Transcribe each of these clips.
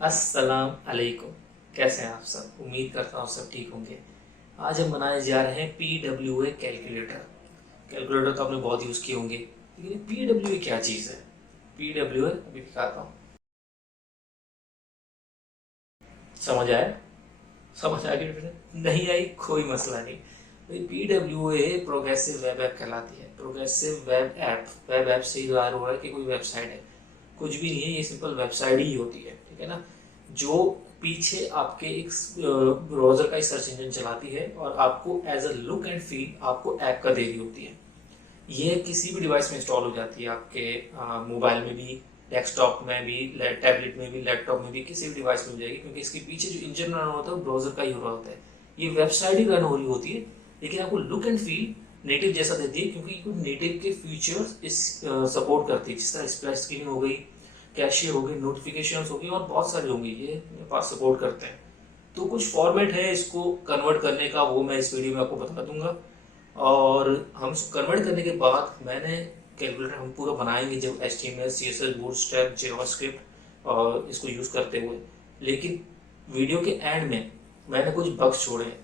अस्सलाम अलैकुम। कैसे हैं आप सब? उम्मीद करता हूँ सब ठीक होंगे। आज हम बनाने जा रहे हैं PWA कैलकुलेटर। कैलकुलेटर तो आपने बहुत यूज़ किए होंगे, लेकिन PWA क्या चीज़ है? PWA अभी दिखाता हूँ। समझ आया? समझ आ गई? फिर नहीं आई कोई मसला नहीं भाई। PWA प्रोग्रेसिव वेब ऐप कहलाती है। प्रोग्रेसिव वेब ऐप से इधर हो रहा है कि कोई वेबसाइट है? कुछ भी नहीं है, ये सिंपल वेबसाइट ही होती है, ठीक है ना। जो पीछे आपके एक ब्राउजर का ही सर्च इंजन चलाती है और आपको as a look and feel आपको ऐप का दे रही होती है। ये किसी भी डिवाइस में इंस्टॉल हो जाती है, आपके मोबाइल में भी, डेस्कटॉप में भी, टैबलेट में भी, लैपटॉप में भी, किसी भी डिवाइस में हो जाएगी, क्योंकि इसके पीछे जो इंजन रन होता है वो ब्राउजर का ही हो रहा होता है। ये वेबसाइट ही रन हो रही होती है, लेकिन आपको लुक एंड फील नेटिव जैसा देती है, क्योंकि कुछ नेटिव के फीचर्स इस सपोर्ट करती है, जिस तरह स्प्लैश स्क्रीन हो गई, कैशियर हो गई, नोटिफिकेशन हो गई और बहुत सारे होंगे, ये मेरे पास सपोर्ट करते हैं। तो कुछ फॉर्मेट है इसको कन्वर्ट करने का, वो मैं इस वीडियो में आपको बता दूंगा। और हम कन्वर्ट करने के बाद मैंने कैलकुलेटर हम पूरा बनाएंगे जब HTML CSS बूटस्ट्रैप जावास्क्रिप्ट और इसको यूज़ करते हुए। लेकिन वीडियो के एंड में मैंने कुछ बग्स छोड़े हैं,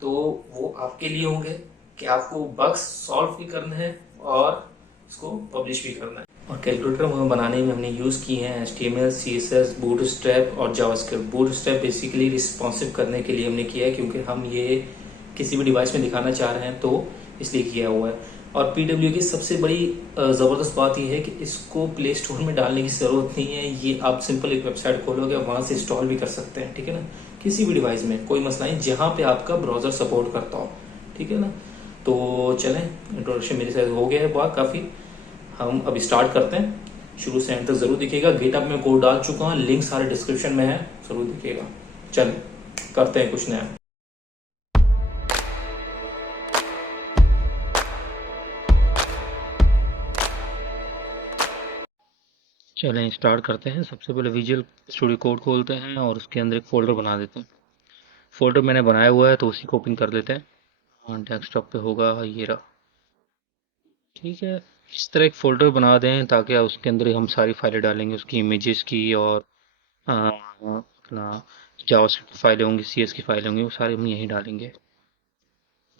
तो वो आपके लिए होंगे कि आपको बग्स सॉल्व भी करने हैं और इसको पब्लिश भी करना है। और कैलकुलेटर हमें बनाने में हमने यूज़ की हैं HTML CSS बूटस्ट्रैप और जावास्क्रिप्ट। बूटस्ट्रैप बेसिकली रिस्पॉन्सिव करने के लिए हमने किया है, क्योंकि हम ये किसी भी डिवाइस में दिखाना चाह रहे हैं, तो इसलिए किया हुआ है। और PWA की सबसे बड़ी ज़बरदस्त बात यह है कि इसको प्ले स्टोर में डालने की ज़रूरत नहीं है। ये आप सिंपल एक वेबसाइट खोलोगे, वहाँ से इंस्टॉल भी कर सकते हैं, ठीक है ना। किसी भी डिवाइस में कोई मसला नहीं, जहाँ पे आपका ब्राउज़र सपोर्ट करता हो, ठीक है ना। तो चलें, इंट्रोडक्शन मेरे साथ हो गया है बहुत काफ़ी। हम अभी स्टार्ट करते हैं। शुरू से एंड तक जरूर दिखेगा। गिटहब में कोड डाल चुका हूँ, लिंक सारे डिस्क्रिप्शन में है, जरूर दिखेगा। चलें करते हैं कुछ नया। चलें स्टार्ट करते हैं। सबसे पहले विजुअल स्टूडियो कोड खोलते हैं और उसके अंदर एक फोल्डर बना देते हैं। फोल्डर मैंने बनाया हुआ है तो उसी को ओपन कर लेते हैं। हाँ, डेस्कटॉप पे होगा ये रहा। ठीक है, इस तरह एक फोल्डर बना दें ताकि उसके अंदर हम सारी फाइलें डालेंगे, उसकी इमेजेस की और अपना जावास्क्रिप्ट की फाइलें होंगी, CS की फाइलें होंगी, वो सारी हम यहीं डालेंगे।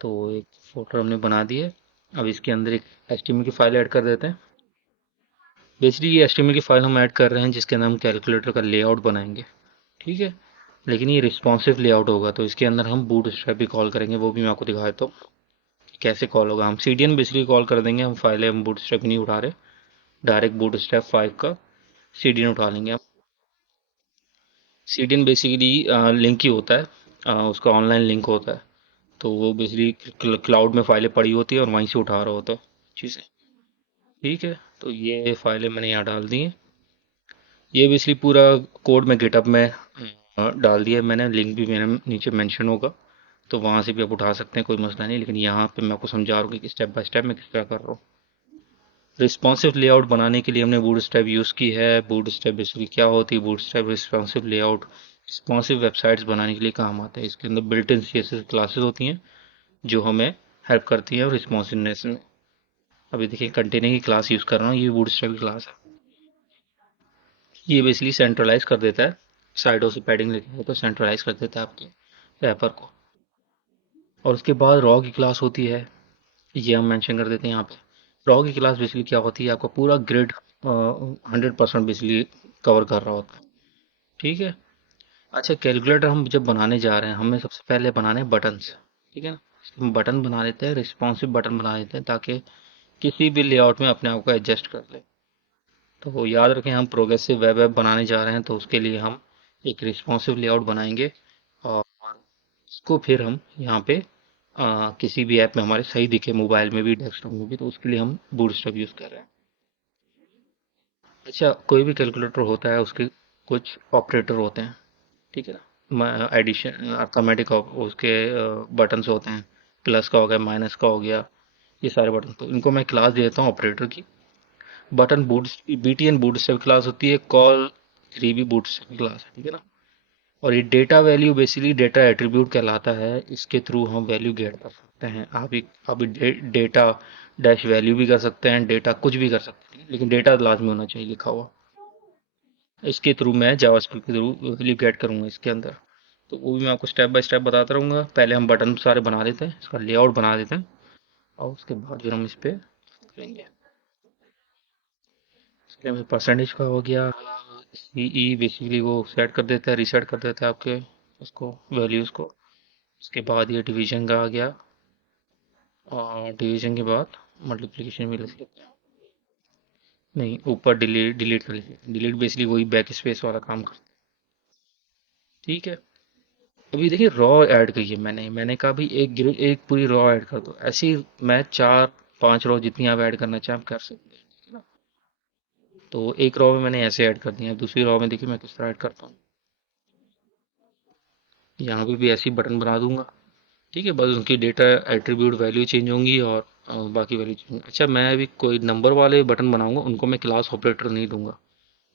तो एक फोल्डर हमने बना दिए। अब इसके अंदर एक HTML की फाइल ऐड कर देते हैं। बेसिकली ये HTML की फाइल हम ऐड कर रहे हैं जिसके अंदर हम कैलकुलेटर का लेआउट बनाएंगे, ठीक है। लेकिन ये रिस्पॉन्सिव लेआउट होगा, तो इसके अंदर हम बूटस्ट्रैप भी कॉल करेंगे, वो भी मैं आपको दिखाया तो कैसे कॉल होगा। हम CDN बेसिकली कॉल कर देंगे, हम फाइलें हम बूटस्ट्रैप नहीं उठा रहे, डायरेक्ट बूटस्ट्रैप 5 का CDN उठा लेंगे हम। CDN बेसिकली लिंक ही होता है, उसका ऑनलाइन लिंक होता है। तो वो बेसिकली क्लाउड में फाइलें पड़ी होती है और वहीं से उठा रहा होता है चीज़ें, ठीक है। तो ये फाइलें मैंने यहाँ डाल दी हैं। ये बेसिकली पूरा कोड में गिटअप में डाल दिया है मैंने, लिंक भी मेरे नीचे मेंशन होगा, तो वहाँ से भी आप उठा सकते हैं, कोई मसला नहीं। लेकिन यहाँ पे मैं आपको समझा रहा हूँ कि स्टेप बाय स्टेप मैं किस तरह कर रहा हूँ। रिस्पॉन्सिव लेआउट बनाने के लिए हमने बूटस्ट्रैप यूज़ की है। बूटस्ट्रैप बेसिकली क्या होती है? Bootstrap responsive layout responsive websites बनाने के लिए काम आता है। इसके अंदर बिल्ट इन CSS क्लासेस होती हैं जो हमें हेल्प करती हैं रिस्पॉन्सिवनेस में। अभी देखिए कंटेनर की क्लास यूज़ कर रहा हूँ, ये बूटस्ट्रैप की क्लास है। ये बेसिकली सेंट्रलाइज कर देता है, साइडों से पैडिंग लगी है तो सेंट्रलाइज कर देता है आपके रैपर को। और उसके बाद रॉ की क्लास होती है, ये हम मेंशन कर देते हैं यहाँ पे। रॉ की क्लास बेसिकली क्या होती है? आपका पूरा ग्रिड 100% बेसिकली कवर कर रहा होता है, ठीक है। अच्छा, कैलकुलेटर हम जब बनाने जा रहे हैं हमें सबसे पहले बनाने हैं बटन्स, ठीक है ना। हम बटन बना लेते हैं, रिस्पॉन्सिव बटन बना लेते हैं ताकि किसी भी लेआउट में अपने आप को एडजस्ट कर ले। तो याद रखें, हम प्रोग्रेसिव वेब ऐप बनाने जा रहे हैं तो उसके लिए हम एक रिस्पॉन्सिव लेआउट बनाएंगे और इसको फिर हम यहाँ पे किसी भी ऐप में हमारे सही दिखे, मोबाइल में भी डेस्कटॉप में भी, तो उसके लिए हम बूटस्ट्रैप यूज़ कर रहे हैं। अच्छा, कोई भी कैलकुलेटर होता है उसके कुछ ऑपरेटर होते हैं, ठीक है ना। एडिशन अर्थमेटिक उसके बटन्स होते हैं, प्लस का हो गया, माइनस का हो गया, ये सारे बटन। तो इनको मैं क्लास दे देता हूँ ऑपरेटर की। Button boot BTN bootstrap class होती है, कॉल 3 भी बूटस्ट्रैप क्लास है, ठीक है ना। और ये data value basically data attribute कहलाता है, इसके थ्रू हम वैल्यू गेट कर सकते हैं। आप डेटा डैश वैल्यू भी कर सकते हैं, डेटा कुछ भी कर सकते हैं, लेकिन डेटा लाजमी होना चाहिए लिखा हुआ। इसके थ्रू मैं जावास्क्रिप्ट के थ्रू वैल्यू गेट करूंगा इसके अंदर। तो वो भी मैं आपको स्टेप बाय स्टेप बताता रहूंगा। पहले हम बटन सारे बना देते हैं, इसका लेआउट बना देते हैं, और उसके बाद फिर हम इस पे करेंगे। चलिए, हमें परसेंटेज का हो गया। सीई बेसिकली वो सेट कर देता है, रीसेट कर देता है आपके उसको, वैल्यूज को। उसके बाद ये डिवीजन का आ गया, और डिवीजन के बाद मल्टीप्लिकेशन भी लिख लेते हैं। नहीं, ऊपर डिलीट डिलीट कर लीजिए। डिलीट बेसिकली वही बैक स्पेस वाला काम करता है। ठीक है। अभी देखिए रॉ ऐड की है मैंने कहा भाई एक ग्रिड, एक पूरी रॉ ऐड कर दो। ऐसे ही मैं चार पांच रॉ जितनी आप ऐड करना चाहें आप कर सकते हैं, ठीक है ना। तो एक रॉ में मैंने ऐसे ऐड कर दिया, दूसरी रॉ में देखिए मैं किस तरह ऐड करता हूँ। यहाँ पे भी ऐसी बटन बना दूंगा। ठीक है, बस उनकी डेटा एट्रीब्यूट वैल्यू चेंज होंगी, और बाकी वैल्यू चेंज होंगी। अच्छा, मैं अभी कोई नंबर वाले बटन बनाऊंगा, उनको मैं क्लास ऑपरेटर नहीं दूंगा।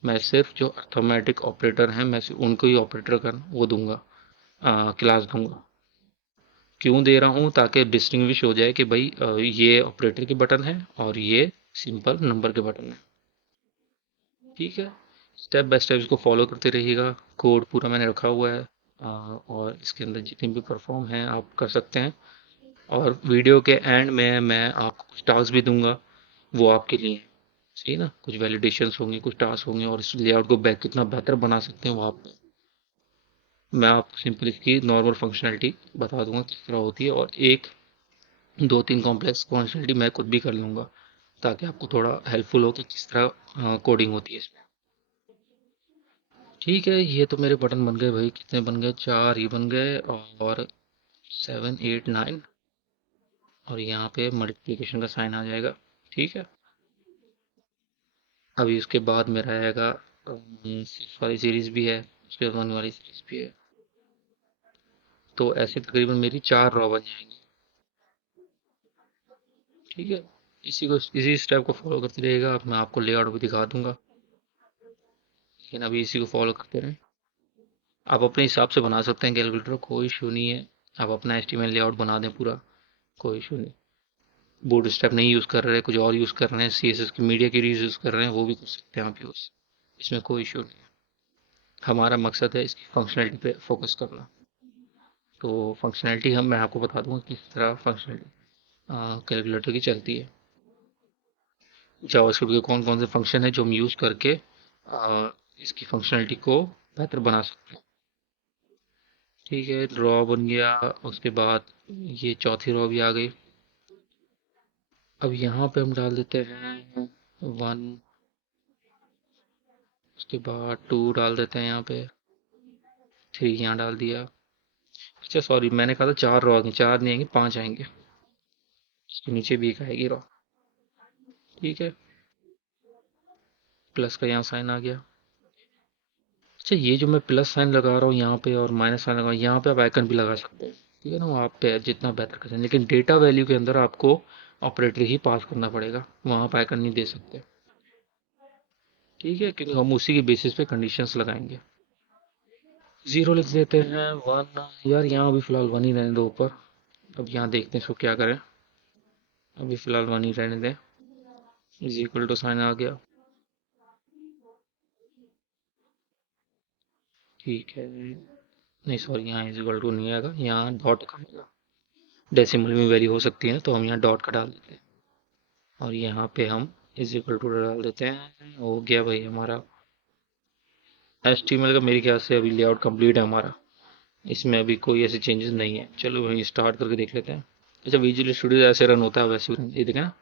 मैं सिर्फ जो अर्थमेटिक ऑपरेटर हैं मैं सिर्फ उनको ही ऑपरेटर का वो दूंगा, क्लास दूंगा। क्यों दे रहा हूँ, ताकि डिस्टिंग्विश हो जाए कि भाई ये ऑपरेटर के बटन है और ये सिंपल नंबर के बटन है। ठीक है। स्टेप बाय स्टेप इसको फॉलो करते रहिएगा। कोड पूरा मैंने रखा हुआ है, और इसके अंदर जितनी भी परफॉर्म है आप कर सकते हैं। और वीडियो के एंड में मैं आपको कुछ टास्क भी दूंगा, वो आपके लिए हैं। सही ना, कुछ वैलिडेशंस होंगे, कुछ टास्क होंगे, और इस लेआउट को कितना बेहतर बना सकते हैं वो आप, मैं आपको सिंपल इसकी नॉर्मल फंक्शनैलिटी बता दूंगा किस तरह होती है, और एक दो तीन कॉम्प्लेक्स फंक्शनैलिटी मैं खुद भी कर लूँगा, ताकि आपको थोड़ा हेल्पफुल हो कि किस तरह कोडिंग होती है इसमें। ठीक है, ये तो मेरे बटन बन गए भाई। कितने बन गए, चार ही बन गए, और सेवन एट नाइन, और यहाँ पे मल्टीप्लिकेशन का साइन आ जाएगा। ठीक है। अभी उसके बाद मेरा आएगा सिक्स वाली सीरीज भी है, उसके बाद वन वाली सीरीज भी है। तो ऐसे तकरीबन मेरी चार रॉ बन जाएंगी। ठीक है। इसी को, इसी स्टेप को फॉलो करते रहिएगा। अब मैं आपको लेआउट भी दिखा दूंगा, लेकिन अभी इसी को फॉलो करते रहें। आप अपने हिसाब से बना सकते हैं कैलकुलेटर, कोई इशू नहीं है। आप अपना एस्टीमेट लेआउट बना दें पूरा, कोई इशू नहीं। बूट स्टेप नहीं यूज़ कर रहे, कुछ और यूज़ कर रहे हैं, CSS की मीडिया की यूज़ कर रहे हैं, वो भी कर सकते हैं आप यूज़। इसमें कोई इशू नहीं है। हमारा मकसद है इसकी फंक्शनैलिटी पे फोकस करना। तो फंक्शनैलिटी हम मैं आपको बता दूंगा किस तरह फंक्शनैलिटी कैलकुलेटर की चलती है। जावास्क्रिप्ट के कौन कौन से फंक्शन है जो हम यूज़ करके इसकी फंक्शनैलिटी को बेहतर बना सकते हैं। ठीक है, ड्रॉ बन गया। उसके बाद ये चौथी रॉ भी आ गई। अब यहाँ पे हम डाल देते हैं वन, उसके बाद टू डाल देते हैं यहाँ पे, थ्री यहाँ डाल दिया। अच्छा सॉरी, मैंने कहा था चार रॉ आएंगे, चार नहीं आएंगे, पांच आएंगे। इसके नीचे भी एक आएगी रॉ। ठीक है। प्लस का यहाँ साइन आ गया। अच्छा, ये जो मैं प्लस साइन लगा रहा हूँ यहाँ पे और माइनस साइन लगा रहा हूँ यहाँ पे, आप आइकन भी लगा सकते हैं। ठीक है ना, वो आप पे जितना बेहतर कर सकते हैं, लेकिन डेटा वैल्यू के अंदर आपको ऑपरेटर ही पास करना पड़ेगा, वहाँ आप आइकन नहीं दे सकते। ठीक है, क्योंकि हम उसी के बेसिस पे कंडीशंस लगाएंगे। जीरो लिख देते हैं, वन। यार यहाँ अभी फिलहाल वन ही रहने दो ऊपर। अब यहाँ देखते हैं इसको क्या करें। अभी फिलहाल वन ही रहने दें। इज इक्वल टू साइन आ गया। ठीक है। नहीं सॉरी, यहाँ इज इक्वल टू नहीं आएगा, यहाँ डॉट का आएगा। डेसिमल में वैल्यू हो सकती है ना, तो हम यहाँ डॉट का डाल देते हैं, और यहाँ पे हम इज इक्वल टू डाल देते हैं। हो गया भाई हमारा HTML का। मेरे ख्याल से अभी लेआउट कंप्लीट है हमारा। इसमें अभी कोई ऐसे चेंजेस नहीं है। चलो वहीं स्टार्ट करके देख लेते हैं। अच्छा, विजुअल स्टूडियो ऐसे रन होता है वैसे ही ये देखें ना।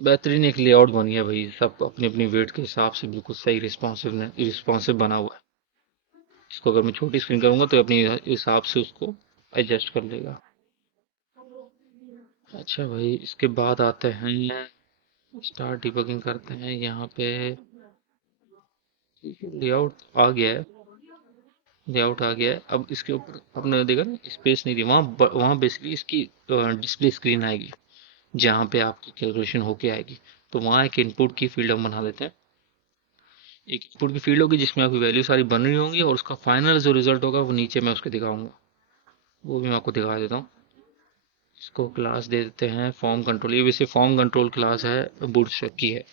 बेहतरीन एक लेआउट बन गया भाई, सब अपनी अपनी वेट के हिसाब से बिल्कुल सही रिस्पॉन्सिव रिस्पॉन्सिव बना हुआ है। इसको अगर मैं छोटी स्क्रीन करूंगा तो अपने हिसाब से उसको एडजस्ट कर लेगा। अच्छा भाई, इसके बाद आते हैं, स्टार्ट डिबगिंग करते हैं यहाँ पे। लेआउट आ गया है, लेआउट आ गया है। अब इसके ऊपर आपने देखा ना स्पेस नहीं थी, वहाँ वहाँ बेसिकली इसकी डिस्प्ले स्क्रीन आएगी, जहाँ पे आपकी कैलकुलेशन होके आएगी। तो वहाँ एक इनपुट की फील्ड हम बना देते हैं। एक इनपुट की फील्ड होगी जिसमें आपकी वैल्यू सारी बन रही होंगी, और उसका फाइनल जो रिजल्ट होगा वो नीचे मैं उसके दिखाऊंगा। वो भी मैं आपको दिखा देता हूँ। इसको क्लास दे देते हैं फॉर्म कंट्रोल। ये वैसे फॉर्म कंट्रोल क्लास है, बूटस्ट्रैप की है।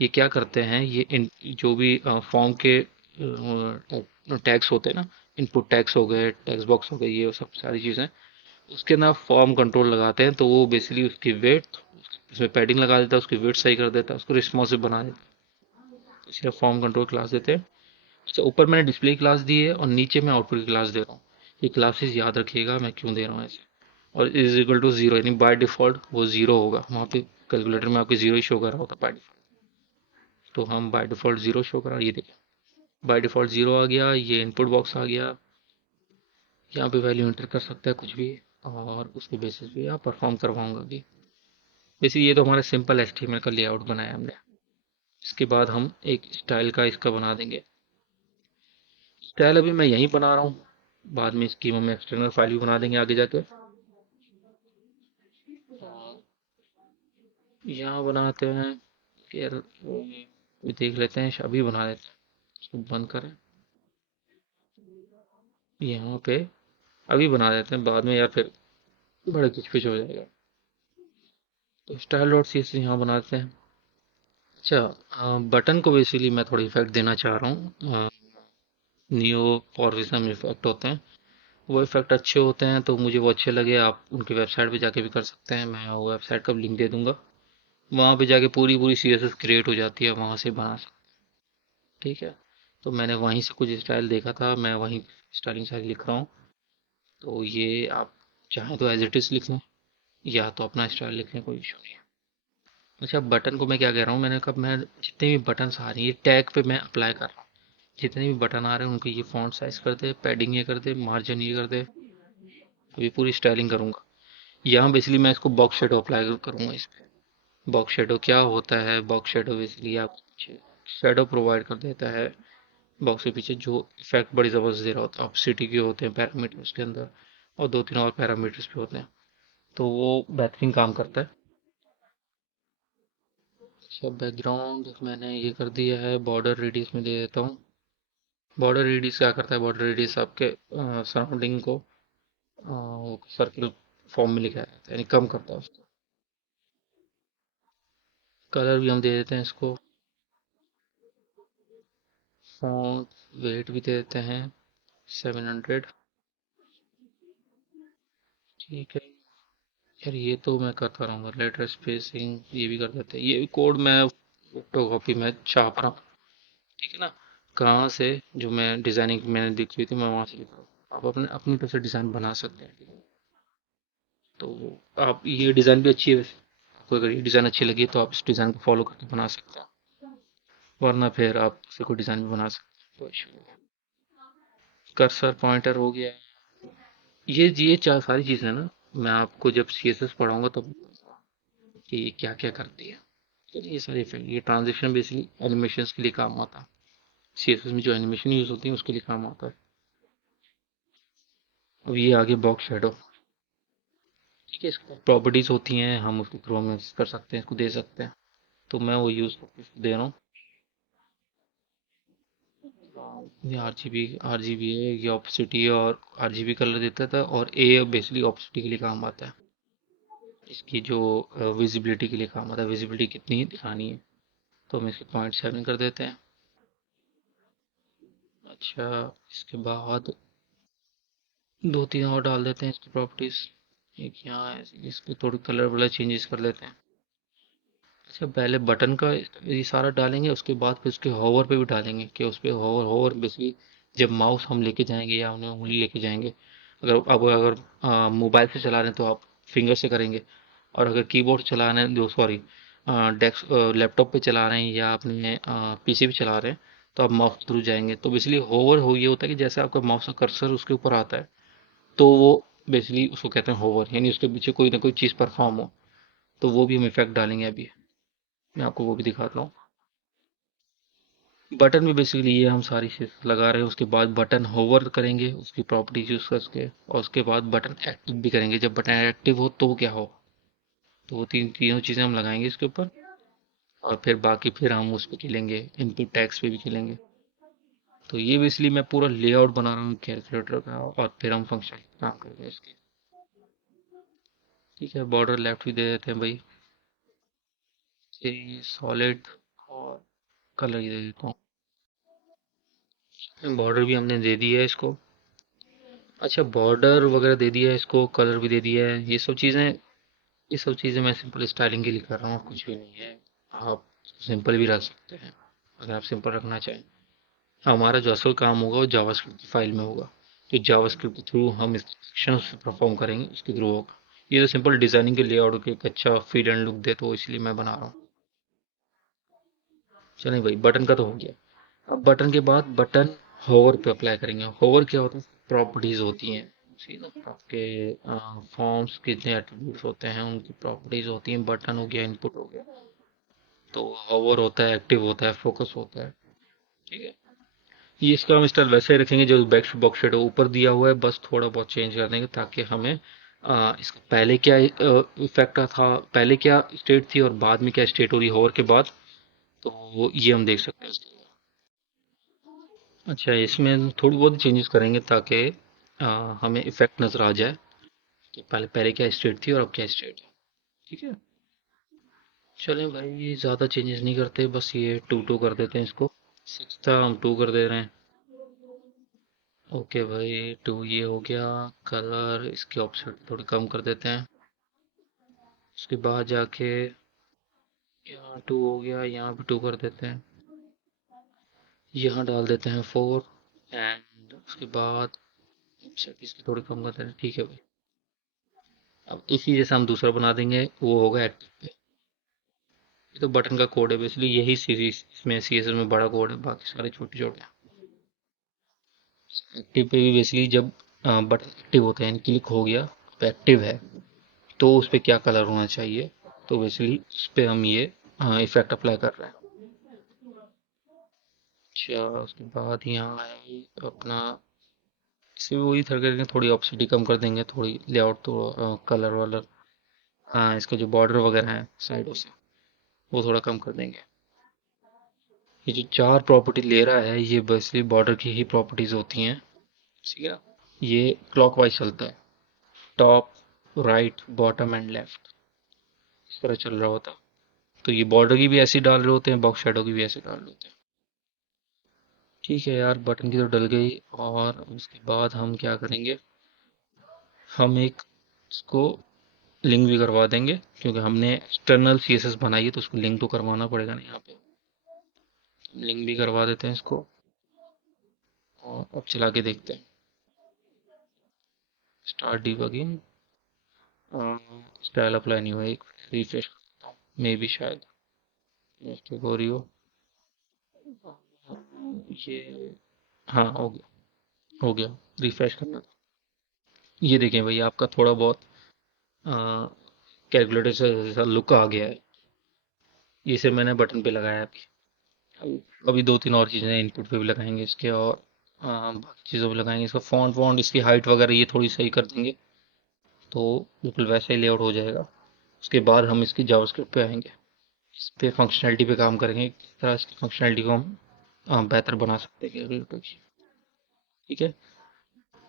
ये क्या करते हैं, जो भी फॉर्म के टैग्स होते हैं ना, इनपुट टैग्स हो गए, टेक्स्ट बॉक्स हो गए, ये सब सारी चीज़ें, उसके ना फॉर्म कंट्रोल लगाते हैं। तो वो बेसिकली उसकी वेट, उसमें पैडिंग लगा देता है, उसकी वेट सही कर देता है, उसको रिस्पॉन्सिव बना देता है। इसलिए फॉर्म कंट्रोल क्लास देते हैं। अच्छा, ऊपर मैंने डिस्प्ले क्लास दी है और नीचे मैं आउटपुट की क्लास दे रहा हूँ। ये क्लासेस याद रखिएगा मैं क्यों दे रहा हूँ ऐसे। और इज इक्वल टू जीरो, यानी बाय डिफॉल्ट वो जीरो होगा वहाँ पे। कैलकुलेटर में आपके जीरो ही शो कर रहा होता बाय डिफॉल्ट। तो हम बाय डिफॉल्ट जीरो शो करा, ये देखिए बाय डिफॉल्ट जीरो आ गया। ये इनपुट बॉक्स आ गया। यहाँ पे वैल्यू एंटर कर सकता है कुछ भी, और उसके बेसिस पे आप परफॉर्म करवाऊंगा भी। वैसे ये तो हमारा सिंपल एचटीएमएल का लेआउट बनाया हमने। इसके बाद हम एक स्टाइल का इसका बना देंगे। स्टाइल अभी मैं यहीं बना रहा हूँ, बाद में इसकी हम एक्सटर्नल फाइल भी बना देंगे आगे जाके। यहाँ बनाते हैं, फिर भी देख लेते हैं, अभी बना देते हैं। इसको बंद करें, यहाँ पे अभी बना देते हैं, बाद में या फिर बड़ा किचपिच हो जाएगा। तो स्टाइल डॉट सी एस यहाँ बनाते हैं। अच्छा, बटन को बेसिकली मैं थोड़ी इफेक्ट देना चाह रहा हूँ। नियो फॉर्विज्म इफेक्ट होते हैं, वो इफेक्ट अच्छे होते हैं, तो मुझे वो अच्छे लगे। आप उनकी वेबसाइट पे जाके भी कर सकते हैं, मैं वो वेबसाइट का लिंक दे दूंगा। वहाँ पे जाके पूरी पूरी सीएसएस क्रिएट हो जाती है, वहाँ से बना सकते हैं। ठीक है, तो मैंने वहीं से कुछ स्टाइल देखा था, मैं वहीं स्टाइलिंग सारी लिख रहा हूँ। तो ये आप चाहें तो एज इट इज़ लिख लें, या तो अपना स्टाइल लिख लें, कोई इशू नहीं है। अच्छा, बटन को मैं क्या कह रहा हूँ, मैंने कहा मैं जितने भी बटन आ रही है टैग पे मैं अप्लाई कर रहा हूँ। जितने भी बटन आ रहे हैं उनकी ये फॉन्ट साइज कर दे, पैडिंग ये कर दे, मार्जिन ये कर दे। अभी पूरी स्टाइलिंग करूंगा। यहाँ बेसिकली मैं इसको बॉक्स शेडो अप्लाई करूंगा इस पे। बॉक्स शेडो क्या होता है? बॉक्स शेडो बेसिकली आप शेडो प्रोवाइड कर देता है बॉक्स के पीछे, जो इफेक्ट बड़ी ज़बरदस्त दे रहा होता है। ऑप्सिटी के होते हैं पैरामीटर उसके अंदर, और दो तीन और पैरामीटर्स भी होते हैं, तो वो बेहतरीन काम करता है। अच्छा, बैकग्राउंड मैंने ये कर दिया है, बॉर्डर रेडियस में दे देता हूँ। बॉर्डर रेडियस क्या करता है? बॉर्डर रेडियस आपके सराउंडिंग को सर्किल फॉर्म में लिखा जाता है, यानी कम करता है उसको। कलर भी हम दे देते हैं इसको। फॉन्ट वेट भी दे देते हैं 700। ठीक है यार, ये तो मैं करता रहूँगा। लेटर स्पेसिंग ये भी कर देते हैं, ये कोड मैं फोटो कॉपी में छाप रहा हूँ। ठीक है ना, कहाँ से? जो मैं डिज़ाइनिंग मैंने देखी थी मैं वहाँ से लिख रहा हूँ। आप अपने अपनी तरफ से डिज़ाइन बना सकते हैं, ठीक है? तो आप, ये डिज़ाइन भी अच्छी है वैसे, आपको अगर ये डिज़ाइन अच्छी लगी तो आप इस डिज़ाइन को फॉलो करके बना सकते हैं, वरना फिर आप फिर कोई डिज़ाइन भी बना सकते हैं, कोई इशू नहीं। कर्सर पॉइंटर हो गया। ये चार सारी चीज़ें ना, मैं आपको जब सीएसएस पढ़ाऊंगा तो कि क्या क्या करती है। तो ये सारे इफेक्ट, ये ट्रांजिशन बेसिकली एनिमेशंस के लिए काम आता है। सीएसएस में जो एनिमेशन यूज होती है उसके लिए काम आता है। अब ये आगे बॉक्स शेडो। ठीक है, इसकी प्रॉपर्टीज होती हैं, हम उसको क्रोम में कर सकते हैं, इसको दे सकते हैं। तो मैं वो यूज करके इसको दे रहा हूँ। ये आरजीबी है, ये ऑप्सिटी और आरजीबी कलर देता था, और ए बेसिकली ऑप्सिटी के लिए काम आता है। इसकी जो विजिबिलिटी के लिए काम आता है, विजिबिलिटी कितनी दिखानी है। तो हम इसके 0.7 कर देते हैं। अच्छा, इसके बाद दो तीन और डाल देते हैं इसकी प्रॉपर्टीज। एक यहाँ है, इसको थोड़ी कलर वाला चेंजेस कर लेते हैं। अच्छा, पहले बटन का ये सारा डालेंगे, उसके बाद फिर उसके होवर पे भी डालेंगे, कि उस पे होवर होवर बेसिकली जब माउस हम लेके जाएंगे या उन्हें उंगली लेके जाएंगे। अगर मोबाइल से चला रहे हैं तो आप फिंगर से करेंगे, और अगर कीबोर्ड चला रहे हैं, जो सॉरी डेस्क लैपटॉप पे चला रहे हैं या अपने पीसी पे चला रहे हैं, तो आप माउस थ्रू जाएंगे। तो बेसिकली होवर हो ये होता है कि जैसे आपका माउस का कर्सर उसके ऊपर आता है, तो वो बेसिकली उसको कहते हैं होवर, यानी उसके पीछे कोई ना कोई चीज़ परफॉर्म हो। तो वो भी हम इफेक्ट डालेंगे अभी, मैं आपको वो भी दिखाता हूँ। बटन में बेसिकली ये हम सारी चीज लगा रहे हैं, उसके बाद बटन होवर करेंगे उसकी प्रॉपर्टीज यूज करके, और उसके बाद बटन एक्टिव भी करेंगे। जब बटन एक्टिव हो तो क्या हो, तो वो तीनों चीजें हम लगाएंगे इसके ऊपर। और फिर बाकी फिर हम उस पर खेलेंगे, इनपुट टैग्स पे भी खेलेंगे। तो ये बेसिकली मैं पूरा लेआउट बना रहा हूँ कैलकुलेटर का, और फिर हम फंक्शन काम करेंगे इसके। ठीक है, बॉर्डर लेफ्ट भी दे देते हैं भाई। ये सॉलिड और कलर ही दे देता हूँ। बॉर्डर भी हमने दे दिया है इसको। अच्छा, बॉर्डर वगैरह दे दिया है इसको, कलर भी दे दिया है, ये सब चीज़ें मैं सिंपल स्टाइलिंग के लिए कर रहा हूँ, कुछ भी नहीं है। आप सिंपल भी रख सकते हैं अगर आप सिंपल रखना चाहें। हमारा जो असल काम होगा वो जावास्क्रिप्ट की फाइल में होगा, तो जावास्क्रिप्ट के थ्रू हम इंस्ट्रक्शंस परफॉर्म करेंगे, उसके थ्रू होगा। ये तो सिंपल डिजाइनिंग के लेआउट के एक अच्छा फील एंड लुक दे, तो इसलिए मैं बना रहा हूँ। चलें भाई, बटन का तो हो गया। अब बटन के बाद बटन होवर पे अप्लाई करेंगे। होवर क्या होता है? प्रॉपर्टीज होती हैं, सी ना, आपके फॉर्म्स कितने एट्रीब्यूट्स होते हैं उनकी प्रॉपर्टीज होती हैं। बटन हो गया, इनपुट हो गया, तो होवर होता है, एक्टिव होता है, फोकस होता है। ठीक है, ये इसका हम स्टाइल वैसे ही रखेंगे जो बैक बॉक्स शेडो ऊपर दिया हुआ है, बस थोड़ा बहुत चेंज कर देंगे ताकि हमें इसका पहले क्या इफेक्ट था, पहले क्या स्टेट थी और बाद में क्या स्टेट हो रही है होवर के बाद, तो ये हम देख सकते हैं इसके लिए। अच्छा, इसमें थोड़ी बहुत चेंजेस करेंगे ताकि हमें इफेक्ट नजर आ जाए कि पहले पहले क्या स्टेट थी और अब क्या स्टेट है। ठीक है, चलें भाई, ये ज़्यादा चेंजेस नहीं करते, बस ये टू टू कर देते हैं इसको। सिक्स था, हम टू कर दे रहे हैं। ओके भाई, टू ये हो गया। कलर इसके ऑप्शन थोड़ी कम कर देते हैं। उसके बाद जाके यहाँ टू हो गया, यहाँ भी टू कर देते हैं। यहाँ डाल देते हैं फोर। एंड उसके बाद ऑप्शन इसकी थोड़ी कम कर देते हैं। ठीक है भाई, अब इसी जैसा हम दूसरा बना देंगे, वो होगा एक्टिव पे। ये तो बटन का कोड है, बेसिकली यही सीरीज इसमें सीएसएस में बड़ा कोड है, बाकी सारे छोटे छोटे हैं। एक्टिव पे भी बेसिकली जब बटन एक्टिव होते हैं, क्लिक हो गया, तो एक्टिव है, तो उस पे क्या कलर होना चाहिए, तो बेसिकली उस पे हम ये इफेक्ट अप्लाई कर रहे हैं। अच्छा, उसके बाद यहाँ है अपना, इसे भी वही थर करके थोड़ी ऑप्सिटी कम कर देंगे, थोड़ी लेआउट तो कलर वालर, हाँ, इसके जो बॉर्डर वगैरह हैं साइडों से, वो थोड़ा कम कर देंगे। ये जो चार प्रॉपर्टी ले रहा है, ये बेसिकली बॉर्डर की ही प्रॉपर्टीज होती हैं। ठीक है, ये क्लॉकवाइज चलता है, top, right, bottom and left, इस तरह चल रहा होता है। तो ये बॉर्डर की भी ऐसी डाल रहे होते हैं, बॉक्स शेडो की भी ऐसे डाल रहे होते हैं। ठीक है यार, बटन की तो डल गई। और उसके बाद हम क्या करेंगे, हम एक इसको लिंक भी करवा देंगे, क्योंकि हमने एक्सटर्नल सीएसएस बनाई है तो उसको लिंक तो करवाना पड़ेगा ना यहाँ पे। लिंक भी करवा देते हैं इसको, और अब चला के देखते हैं। स्टार्ट डिबगिंग, स्टाइल अप्लाई नहीं हुआ, एक रिफ्रेश करता हूँ, मे बी शायद मिस्टेक हो रही हो। ये, हाँ, हो गया, हो गया। रिफ्रेश करना था। ये देखें भाई, आपका थोड़ा बहुत कैलकुलेटर से जैसा लुक आ गया है। ये सिर्फ मैंने बटन पे लगाया है अभी। अभी दो तीन और चीज़ें इनपुट पे भी लगाएंगे इसके, और बाकी चीज़ों पे लगाएंगे। इसका फॉन्ट वॉन्ट, इसकी हाइट वगैरह ये थोड़ी सही कर देंगे, तो बिल्कुल वैसा ही लेआउट हो जाएगा। उसके बाद हम इसकी जावास्क्रिप्ट पे आएंगे, इस पे फंक्शनैलिटी पे काम करेंगे, किस तरह इसकी फंक्शनैलिटी को हम बेहतर बना सकते हैं कैलकुलेटर की। ठीक है,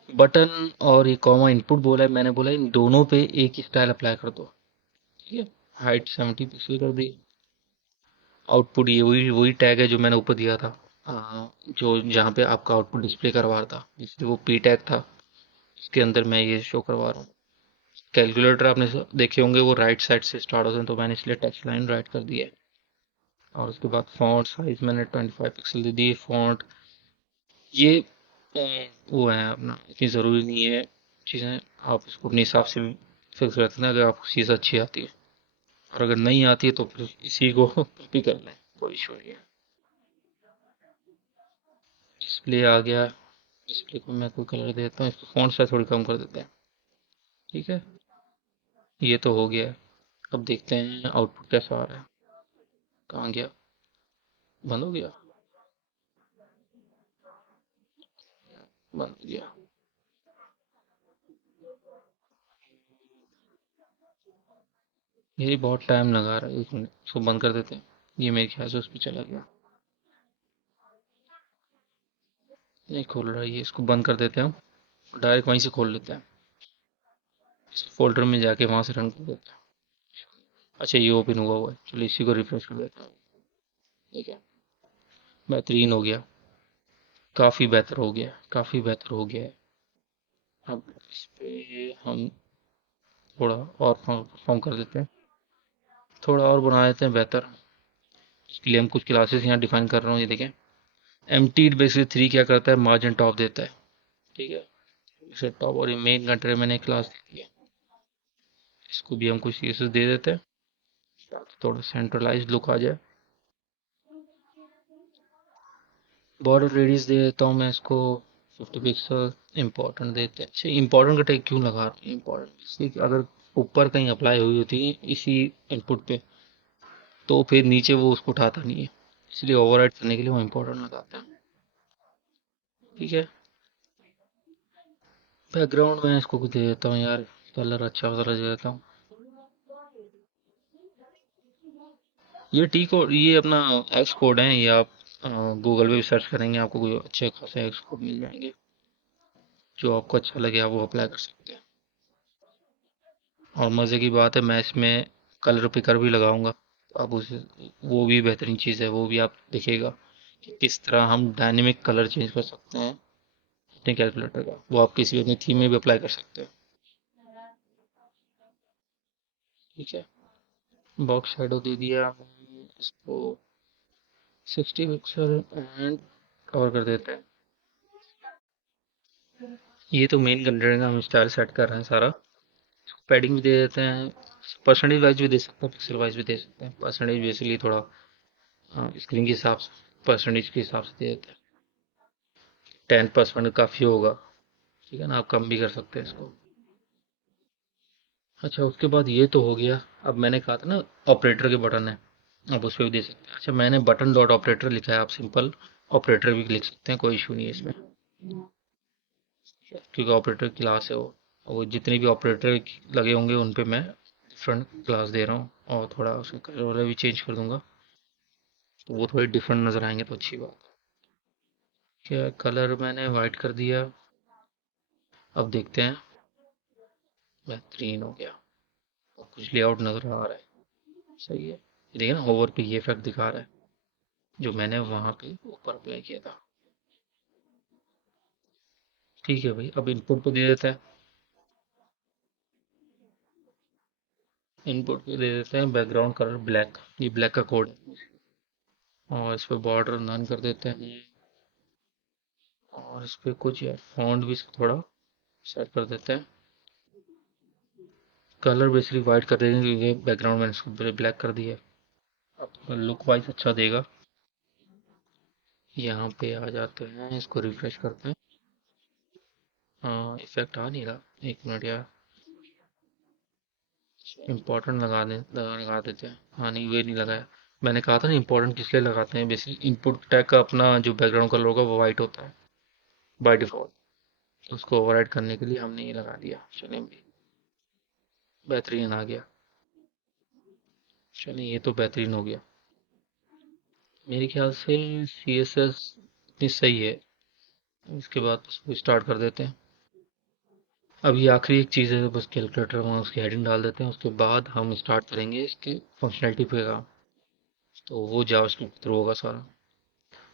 बटन और ये कॉमा इनपुट बोला है, मैंने बोला इन दोनों पे एक ही स्टाइल अप्लाई कर दो। ठीक है, हाइट 70 पिक्सल कर दी। आउटपुट ये वही वही टैग है जो मैंने ऊपर दिया था, जो जहाँ पे आपका आउटपुट डिस्प्ले करवा रहा था, इसलिए वो पी टैग था, उसके अंदर मैं ये शो करवा रहा हूँ। कैलकुलेटर आपने देखे होंगे वो राइट साइड से स्टार्ट होते हैं, तो मैंने इसलिए टेक्स्ट लाइन राइट कर दिया है। और उसके बाद फॉन्ट साइज मैंने 25 पिक्सल दे दी। फॉन्ट ये वो है अपना, इतनी ज़रूरी नहीं है चीज़ें, आप इसको अपने हिसाब से फिक्स कर सकते हैं अगर आपको चीज़ अच्छी आती है। और अगर नहीं आती है तो फिर इसी को कॉपी कर लें, कोई इशू नहीं है। डिस्प्ले आ गया, डिस्प्ले को मैं कोई कलर देता हूँ, इसको फॉन्ट साइज थोड़ी कम कर देते हैं। ठीक है, ये तो हो गया है। अब देखते हैं आउटपुट कैसा आ रहा है। कहाँ गया, बंद हो गया, बंद हो गया। ये बहुत टाइम लगा रहा है, 1 मिनट, इसको बंद कर देते हैं। ये मेरे ख्याल से उस पर चला गया, नहीं खोल रहा है ये, इसको बंद कर देते हैं हम, डायरेक्ट वहीं से खोल लेते हैं, इस फोल्डर में जाके वहां से रन कर देते हैं। अच्छा, ये ओपन हुआ हुआ है, चलो इसी को रिफ्रेश कर देते हैं। ठीक है, बेहतरीन हो गया, काफी बेहतर हो गया, काफी बेहतर हो गया है। अब इस पे हम थोड़ा और परफॉर्म कर देते हैं, थोड़ा और बना देते हैं बेहतर। इसके लिए हम कुछ क्लासेस यहाँ डिफाइन कर रहा हूँ, ये देखें। एम टी बेसिकली 3 क्या करता है, मार्जिन टॉप देता है। ठीक है, इसे टॉप और मेन कंट्री मैंने क्लास दे दी है। इसको भी हम कुछ सीएसएस दे देते हैं ताकि थोड़ा सेंट्रलाइज लुक आ जाए। बॉर्डर रेडियस दे देता हूँ मैं इसको 50 पिक्सल। इम्पोर्टेंट देते हैं। अच्छा, इम्पोर्टेंट का टैग क्यों लगा रहा हूँ? इम्पोर्टेंट इसलिए कि अगर ऊपर कहीं अप्लाई हुई होती है इसी इनपुट पे, तो फिर नीचे वो उसको उठाता नहीं है, इसलिए ओवरराइड करने के लिए वो इम्पोर्टेंट लगाते हैं। ठीक है, बैकग्राउंड में इसको कुछ दे देता हूँ यार, कलर अच्छा वाला दे देता हूँ। ये टी कोड, ये अपना एक्स कोड है, ये आप गूगल पे भी सर्च करेंगे, आपको कोई अच्छे खासे एक्स कोड मिल जाएंगे। जो आपको अच्छा लगे आप वो अप्लाई कर सकते हैं। और मज़े की बात है, मैं इसमें कलर पिकर भी लगाऊंगा, आप उसे, वो भी बेहतरीन चीज़ है, वो भी आप दिखेगा कि किस तरह हम डायनेमिक कलर चेंज कर सकते हैं अपने कैलकुलेटर का। वो आप किसी भी अपनी थीम में भी अप्लाई कर सकते हैं। ठीक है, बॉक्स शेडो दे दिया हमने इसको 60 पिक्सल, एंड कवर कर देते हैं। ये तो मेन कंटेंट का हम स्टाइल सेट कर रहे हैं सारा। पैडिंग भी दे देते हैं, परसेंटेज वाइज भी दे सकते हैं, पिक्सल वाइज भी दे सकते हैं। परसेंटेज बेसिकली थोड़ा स्क्रीन के हिसाब से, परसेंटेज के हिसाब से दे देते हैं। 10% काफ़ी होगा, ठीक है ना, आप कम भी कर सकते हैं इसको। अच्छा, उसके बाद ये तो हो गया। अब मैंने कहा था ना ऑपरेटर के बटन है, आप उस पर भी दे सकते हैं। अच्छा, मैंने बटन डॉट ऑपरेटर लिखा है, आप सिंपल ऑपरेटर भी लिख सकते हैं, कोई इशू नहीं है इसमें, क्योंकि ऑपरेटर क्लास है वो। और वो जितने भी ऑपरेटर लगे होंगे उन पे मैं डिफरेंट क्लास दे रहा हूँ, और थोड़ा उसका कलर वलर भी चेंज कर दूंगा, तो वो थोड़े डिफरेंट नज़र आएंगे, तो अच्छी बात है। क्या, कलर मैंने वाइट कर दिया। अब देखते हैं, बेहतरीन हो गया, और कुछ लेआउट नज़र आ रहा है, सही है। ये देखिए ना, होवर पे ये इफेक्ट दिखा रहा है जो मैंने वहां पे ऊपर अप्लाई किया था। ठीक है भाई, अब इनपुट पे दे देते हैं। इनपुट पे दे देते हैं बैकग्राउंड कलर ब्लैक, ये ब्लैक का कोड है। और इस पे बॉर्डर नन कर देते हैं, और इस पे कुछ यार फॉन्ट भी इसको थोड़ा सेट कर देते हैं। कलर बेसिकली वाइट कर देंगे क्योंकि बैकग्राउंड मैंने इसको ब्लैक कर दिया है। अब लुक वाइज अच्छा देगा। यहाँ पे आ जाते हैं, इसको रिफ्रेश करते हैं। हाँ, इफेक्ट आ नहीं रहा, एक मिनट यार, इम्पोर्टेंट लगा देते हैं। हाँ नहीं, वे नहीं लगाया। मैंने कहा था ना इम्पोर्टेंट किस लिए लगाते हैं, बेसिकली इनपुट टैग का अपना जो बैकग्राउंड कलर होगा वो वाइट होता है बाय डिफॉल्ट, उसको ओवरराइड करने के लिए हमने ये लगा दिया। चलिए भाई, बेहतरीन आ गया। चलिए, ये तो बेहतरीन हो गया। मेरे ख्याल से सी एस एस इतनी सही है। इसके बाद उसको स्टार्ट कर देते हैं। अब ये आखिरी एक चीज़ है, तो बस कैलकुलेटर में उसकी हेडिंग डाल देते हैं, उसके बाद हम स्टार्ट करेंगे इसके फंक्शनैलिटी पे काम। तो वो जावास्क्रिप्ट के थ्रू होगा सारा।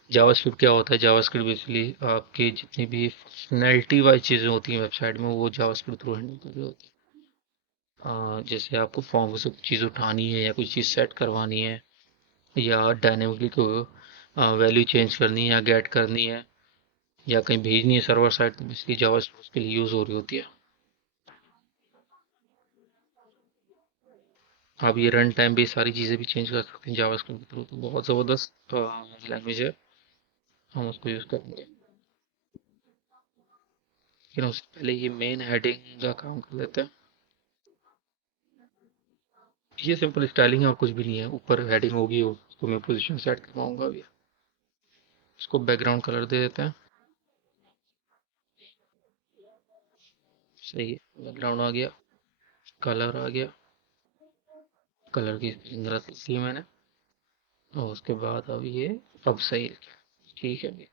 जावास्क्रिप्ट क्या होता है? जावास्क्रिप्ट बेसिकली आपकी जितनी भी फंक्शनैलिटी वाइज चीज़ें होती हैं वेबसाइट में, वो जावास्क्रिप्ट थ्रू हैंडल कर रही होती है। जैसे आपको फॉर्म से कुछ चीज़ उठानी है, या कुछ चीज़ सेट करवानी है, या डायनेमिकली कोई वैल्यू चेंज करनी है, या गेट करनी है, या कहीं भेजनी है सर्वर साइड, तो बेसिकली जावास्क्रिप्ट उसके लिए यूज़ हो रही होती है। आप ये रन टाइम भी सारी चीज़ें भी चेंज कर सकते हैं जावास्क्रिप्ट के थ्रू, तो बहुत ज़बरदस्त लैंग्वेज है, हम उसको यूज़ करेंगे। लेकिन उससे पहले ये मेन हेडिंग का काम कर लेते हैं। ये सिंपल स्टाइलिंग है और कुछ भी नहीं है। ऊपर हेडिंग होगी, उसको मैं पोजीशन सेट करवाऊंगा अभी। इसको बैकग्राउंड कलर दे देते हैं। सही है, बैकग्राउंड आ गया, कलर आ गया, कलर की स्पेलिंग गलत लिखी है मैंने। और उसके बाद अब ये, अब सही है। ठीक है,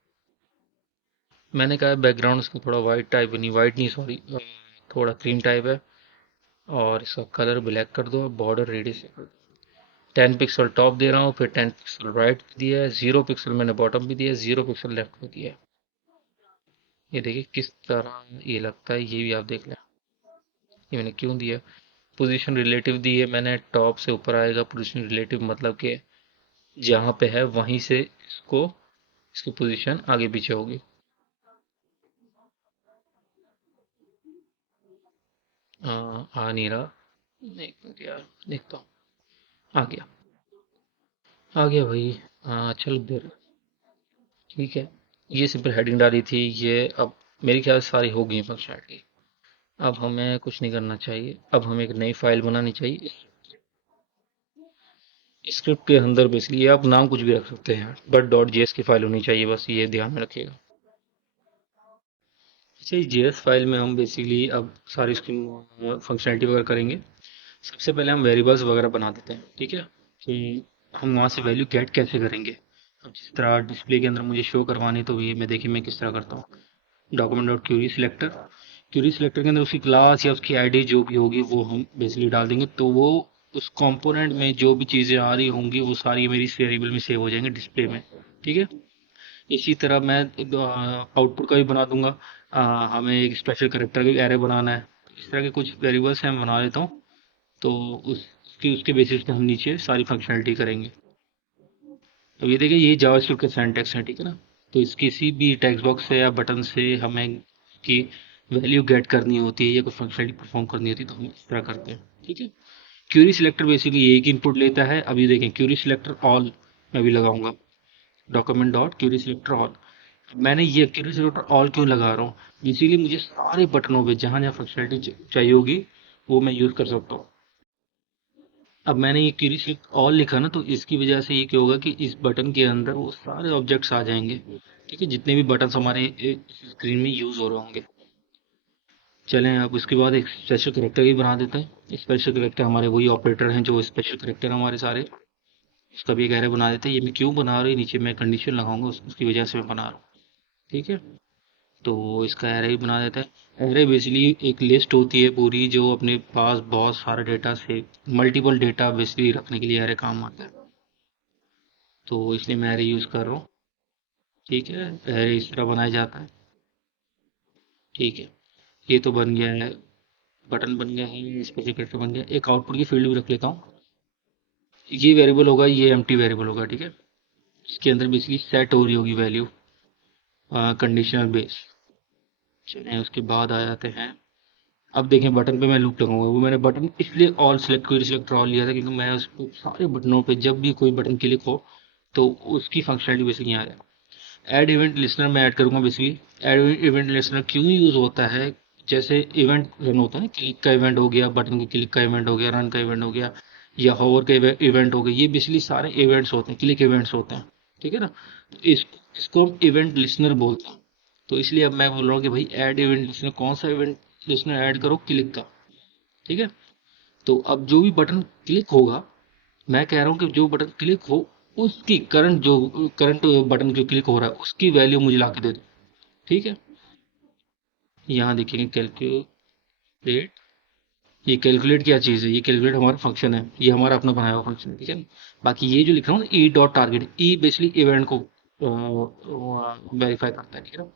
मैंने कहा बैकग्राउंड इसका थोड़ा वाइट टाइप, नहीं वाइट नहीं सॉरी, थोड़ा क्रीम टाइप है, और इसका कलर ब्लैक कर दो, बॉर्डर रेडियस कर दो। 10 पिक्सल टॉप दे रहा हूँ, फिर 10 पिक्सल राइट दिया है, 0 पिक्सल मैंने बॉटम भी दिया है, 0 पिक्सल लेफ्ट में दिया है। ये देखिए किस तरह ये लगता है, ये भी आप देख लें। ये मैंने क्यों दिया, पोजीशन रिलेटिव दी है मैंने, टॉप से ऊपर आएगा पोजीशन रिलेटिव, मतलब कि जहाँ पे है वहीं से इसको, इसकी पोजीशन आगे पीछे होगी। आ नहीं रहा, एक मिनट यार देखता हूँ। आ गया, आ गया भाई। चल देर, ठीक है। ये सिंपल हेडिंग डाली थी ये, अब मेरी ख्याल से सारी हो गई फंक्शनैलिटी। अब हमें कुछ नहीं करना चाहिए, अब हमें एक नई फाइल बनानी चाहिए। स्क्रिप्ट के अंदर बेसिकली आप नाम कुछ भी रख सकते हैं, बट डॉट जेएस की फाइल होनी चाहिए, बस ये ध्यान में रखिएगा। अच्छा, इस जेएस फाइल में हम बेसिकली अब सारी इसकी फंक्शनैलिटी वगैरह करेंगे। सबसे पहले हम वेरिएबल्स वगैरह बना देते हैं, ठीक है, कि हम वहाँ से वैल्यू गेट कैसे करेंगे। अब जिस तरह डिस्प्ले के अंदर मुझे शो करवानी, तो ये मैं देखिए मैं किस तरह करता हूँ। Document dot Curie selector, Curie selector के अंदर उसकी क्लास या उसकी आईडी जो भी होगी वो हम बेसिकली डाल देंगे, तो वो उस कंपोनेंट में जो भी चीज़ें आ रही होंगी वो सारी मेरी इस वेरिएबल में सेव हो जाएंगे डिस्प्ले में, ठीक है। इसी तरह मैं आउटपुट का भी बना दूंगा। हमें एक स्पेशल करेक्टर का भी एरे बनाना है। इस तरह के कुछ वेरिएबल्स हैं, मैं बना लेता हूँ। तो उसकी उसके बेसिस पे हम नीचे सारी फंक्शनलिटी करेंगे। अब ये देखिए ये जावास्क्रिप्ट के सिंटैक्स है, ठीक है ना। तो इस किसी भी टेक्स्ट बॉक्स से या बटन से हमें की वैल्यू गेट करनी होती है या कोई फंक्शनलिटी परफॉर्म करनी होती है, तो हम इस तरह करते हैं, ठीक है। क्यूरी सिलेक्टर बेसिकली एक इनपुट लेता है। अभी देखें क्यूरी सिलेक्टर ऑल मैं भी लगाऊंगा, document dot Curie selector all. मैंने ये क्यूरी सिलेक्टर ऑल क्यों लगा रहा हूँ, बेसिकली मुझे सारे बटनों पे जहां जहां फंक्शनलिटी चाहिए होगी वो मैं यूज कर सकता हूँ। अब मैंने ये क्वेरी सिलेक्ट ऑल लिखा ना, तो इसकी वजह से ये क्या होगा कि इस बटन के अंदर वो सारे ऑब्जेक्ट्स आ जाएंगे, ठीक है, जितने भी बटन्स हमारे स्क्रीन में यूज हो रहे होंगे। चलें अब उसके बाद एक स्पेशल करेक्टर भी बना देते हैं। स्पेशल करेक्टर हमारे वही ऑपरेटर हैं जो स्पेशल करेक्टर हमारे सारे, उसका भी एक एरे बना देते हैं। ये मैं क्यों बना रहा हूँ, नीचे मैं कंडीशन लगाऊंगा, उसकी वजह से मैं बना रहा हूँ, ठीक है। तो इसका एरे भी बना देता है। एरे बेसिकली एक लिस्ट होती है पूरी जो अपने पास बहुत सारे डेटा से मल्टीपल डेटा बेसिकली रखने के लिए एरे काम आता है। तो इसलिए मैं एरे यूज़ कर रहा हूँ, ठीक है। एरे इस तरह बनाया जाता है, ठीक है। ये तो बन गया है, बटन बन गया है, स्पेसिफिकेटर बन गया। एक आउटपुट की फील्ड भी रख लेता हूँ। ये वेरिएबल होगा, ये एम्प्टी वेरिएबल होगा, ठीक है। इसके अंदर बेसिकली सेट हो रही होगी वैल्यू कंडीशनल बेस। चलिए उसके बाद आ जाते हैं। अब देखें बटन पे मैं लूप लगाऊंगा, वो मैंने बटन इसलिए all select query selector all लिया था क्योंकि मैं उस पे सारे बटनों पे जब भी कोई बटन क्लिक हो तो उसकी फंक्शनलिटी बेसिकली आ जाए। ऐड इवेंट लिसनर मैं ऐड करूंगा बेसिकली। ऐड इवेंट लिसनर क्यों यूज होता है, जैसे इवेंट रन होता है ना, क्लिक का इवेंट हो गया, बटन के क्लिक का इवेंट हो गया, रन का इवेंट हो गया, या होवर का इवेंट हो गया, ये बेसिकली सारे इवेंट्स होते हैं, क्लिक इवेंट्स होते हैं, ठीक है ना। तो इसको हम इवेंट लिसनर बोलते हैं। तो इसलिए अब मैं बोल रहा हूँ कि भाई ऐड इवेंट लिसनर, कौन सा इवेंट लिसनर ऐड करो, क्लिक का, ठीक है। तो अब जो भी बटन क्लिक होगा, मैं कह रहा हूँ कि जो बटन क्लिक हो उसकी करंट बटन जो क्लिक हो रहा है उसकी वैल्यू मुझे ला के दे दो, ठीक है। यहाँ देखेंगे कैलकुलेट। ये कैलकुलेट क्या चीज़ है, ये कैलकुलेट हमारा फंक्शन है, ये हमारा अपना बनाया हुआ फंक्शन है, ठीक है ना। बाकी ये जो लिख रहा हूँ ना ई डॉट टारगेट, ई बेसिकली इवेंट को वेरीफाई करता है, ठीक है ना।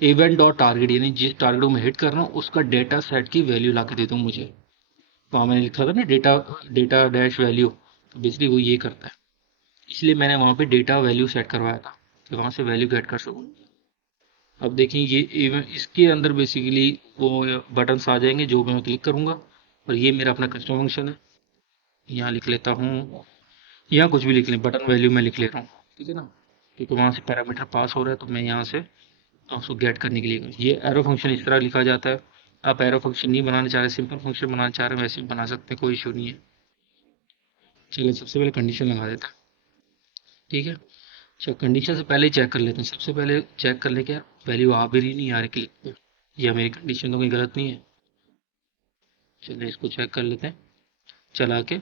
इवेंट डॉट टारगेट यानी जिस टारगेट को मैं हिट कर रहा हूँ उसका डेटा सेट की वैल्यू ला के दे दो मुझे। वहाँ मैंने लिखा था ना डेटा, डेटा डैश वैल्यू, तो बेसिकली वो ये करता है। इसलिए मैंने वहाँ पे डेटा वैल्यू सेट करवाया था कि वहाँ से वैल्यू गेट कर सकूँ। अब देखिए ये इसके अंदर बेसिकली वो बटन्स आ जाएंगे जो मैं क्लिक करूँगा, और ये मेरा अपना कस्टम फंक्शन है। यहाँ लिख लेता हूँ, यहाँ कुछ भी लिख लें, बटन वैल्यू मैं लिख ले रहा हूँ, ठीक है ना, क्योंकि वहाँ से पैरामीटर पास हो रहा है तो मैं यहाँ से उसको गेट करने के लिए ये एरो फंक्शन इस तरह लिखा जाता है। आप एरो फंक्शन नहीं बनाना चाह रहे, सिंपल फंक्शन बनाना चाह रहे हैं, वैसे भी बना सकते हैं, कोई इशू नहीं है। चलिए सबसे पहले कंडीशन लगा देते हैं, ठीक है। अच्छा कंडीशन से पहले ही चेक कर लेते हैं, सबसे पहले चेक कर ले क्या वैल्यू आ भी रही नहीं आ रही क्लिक पे, या मेरी कंडीशन तो कोई गलत नहीं है। चलिए इसको चेक कर लेते हैं चला के।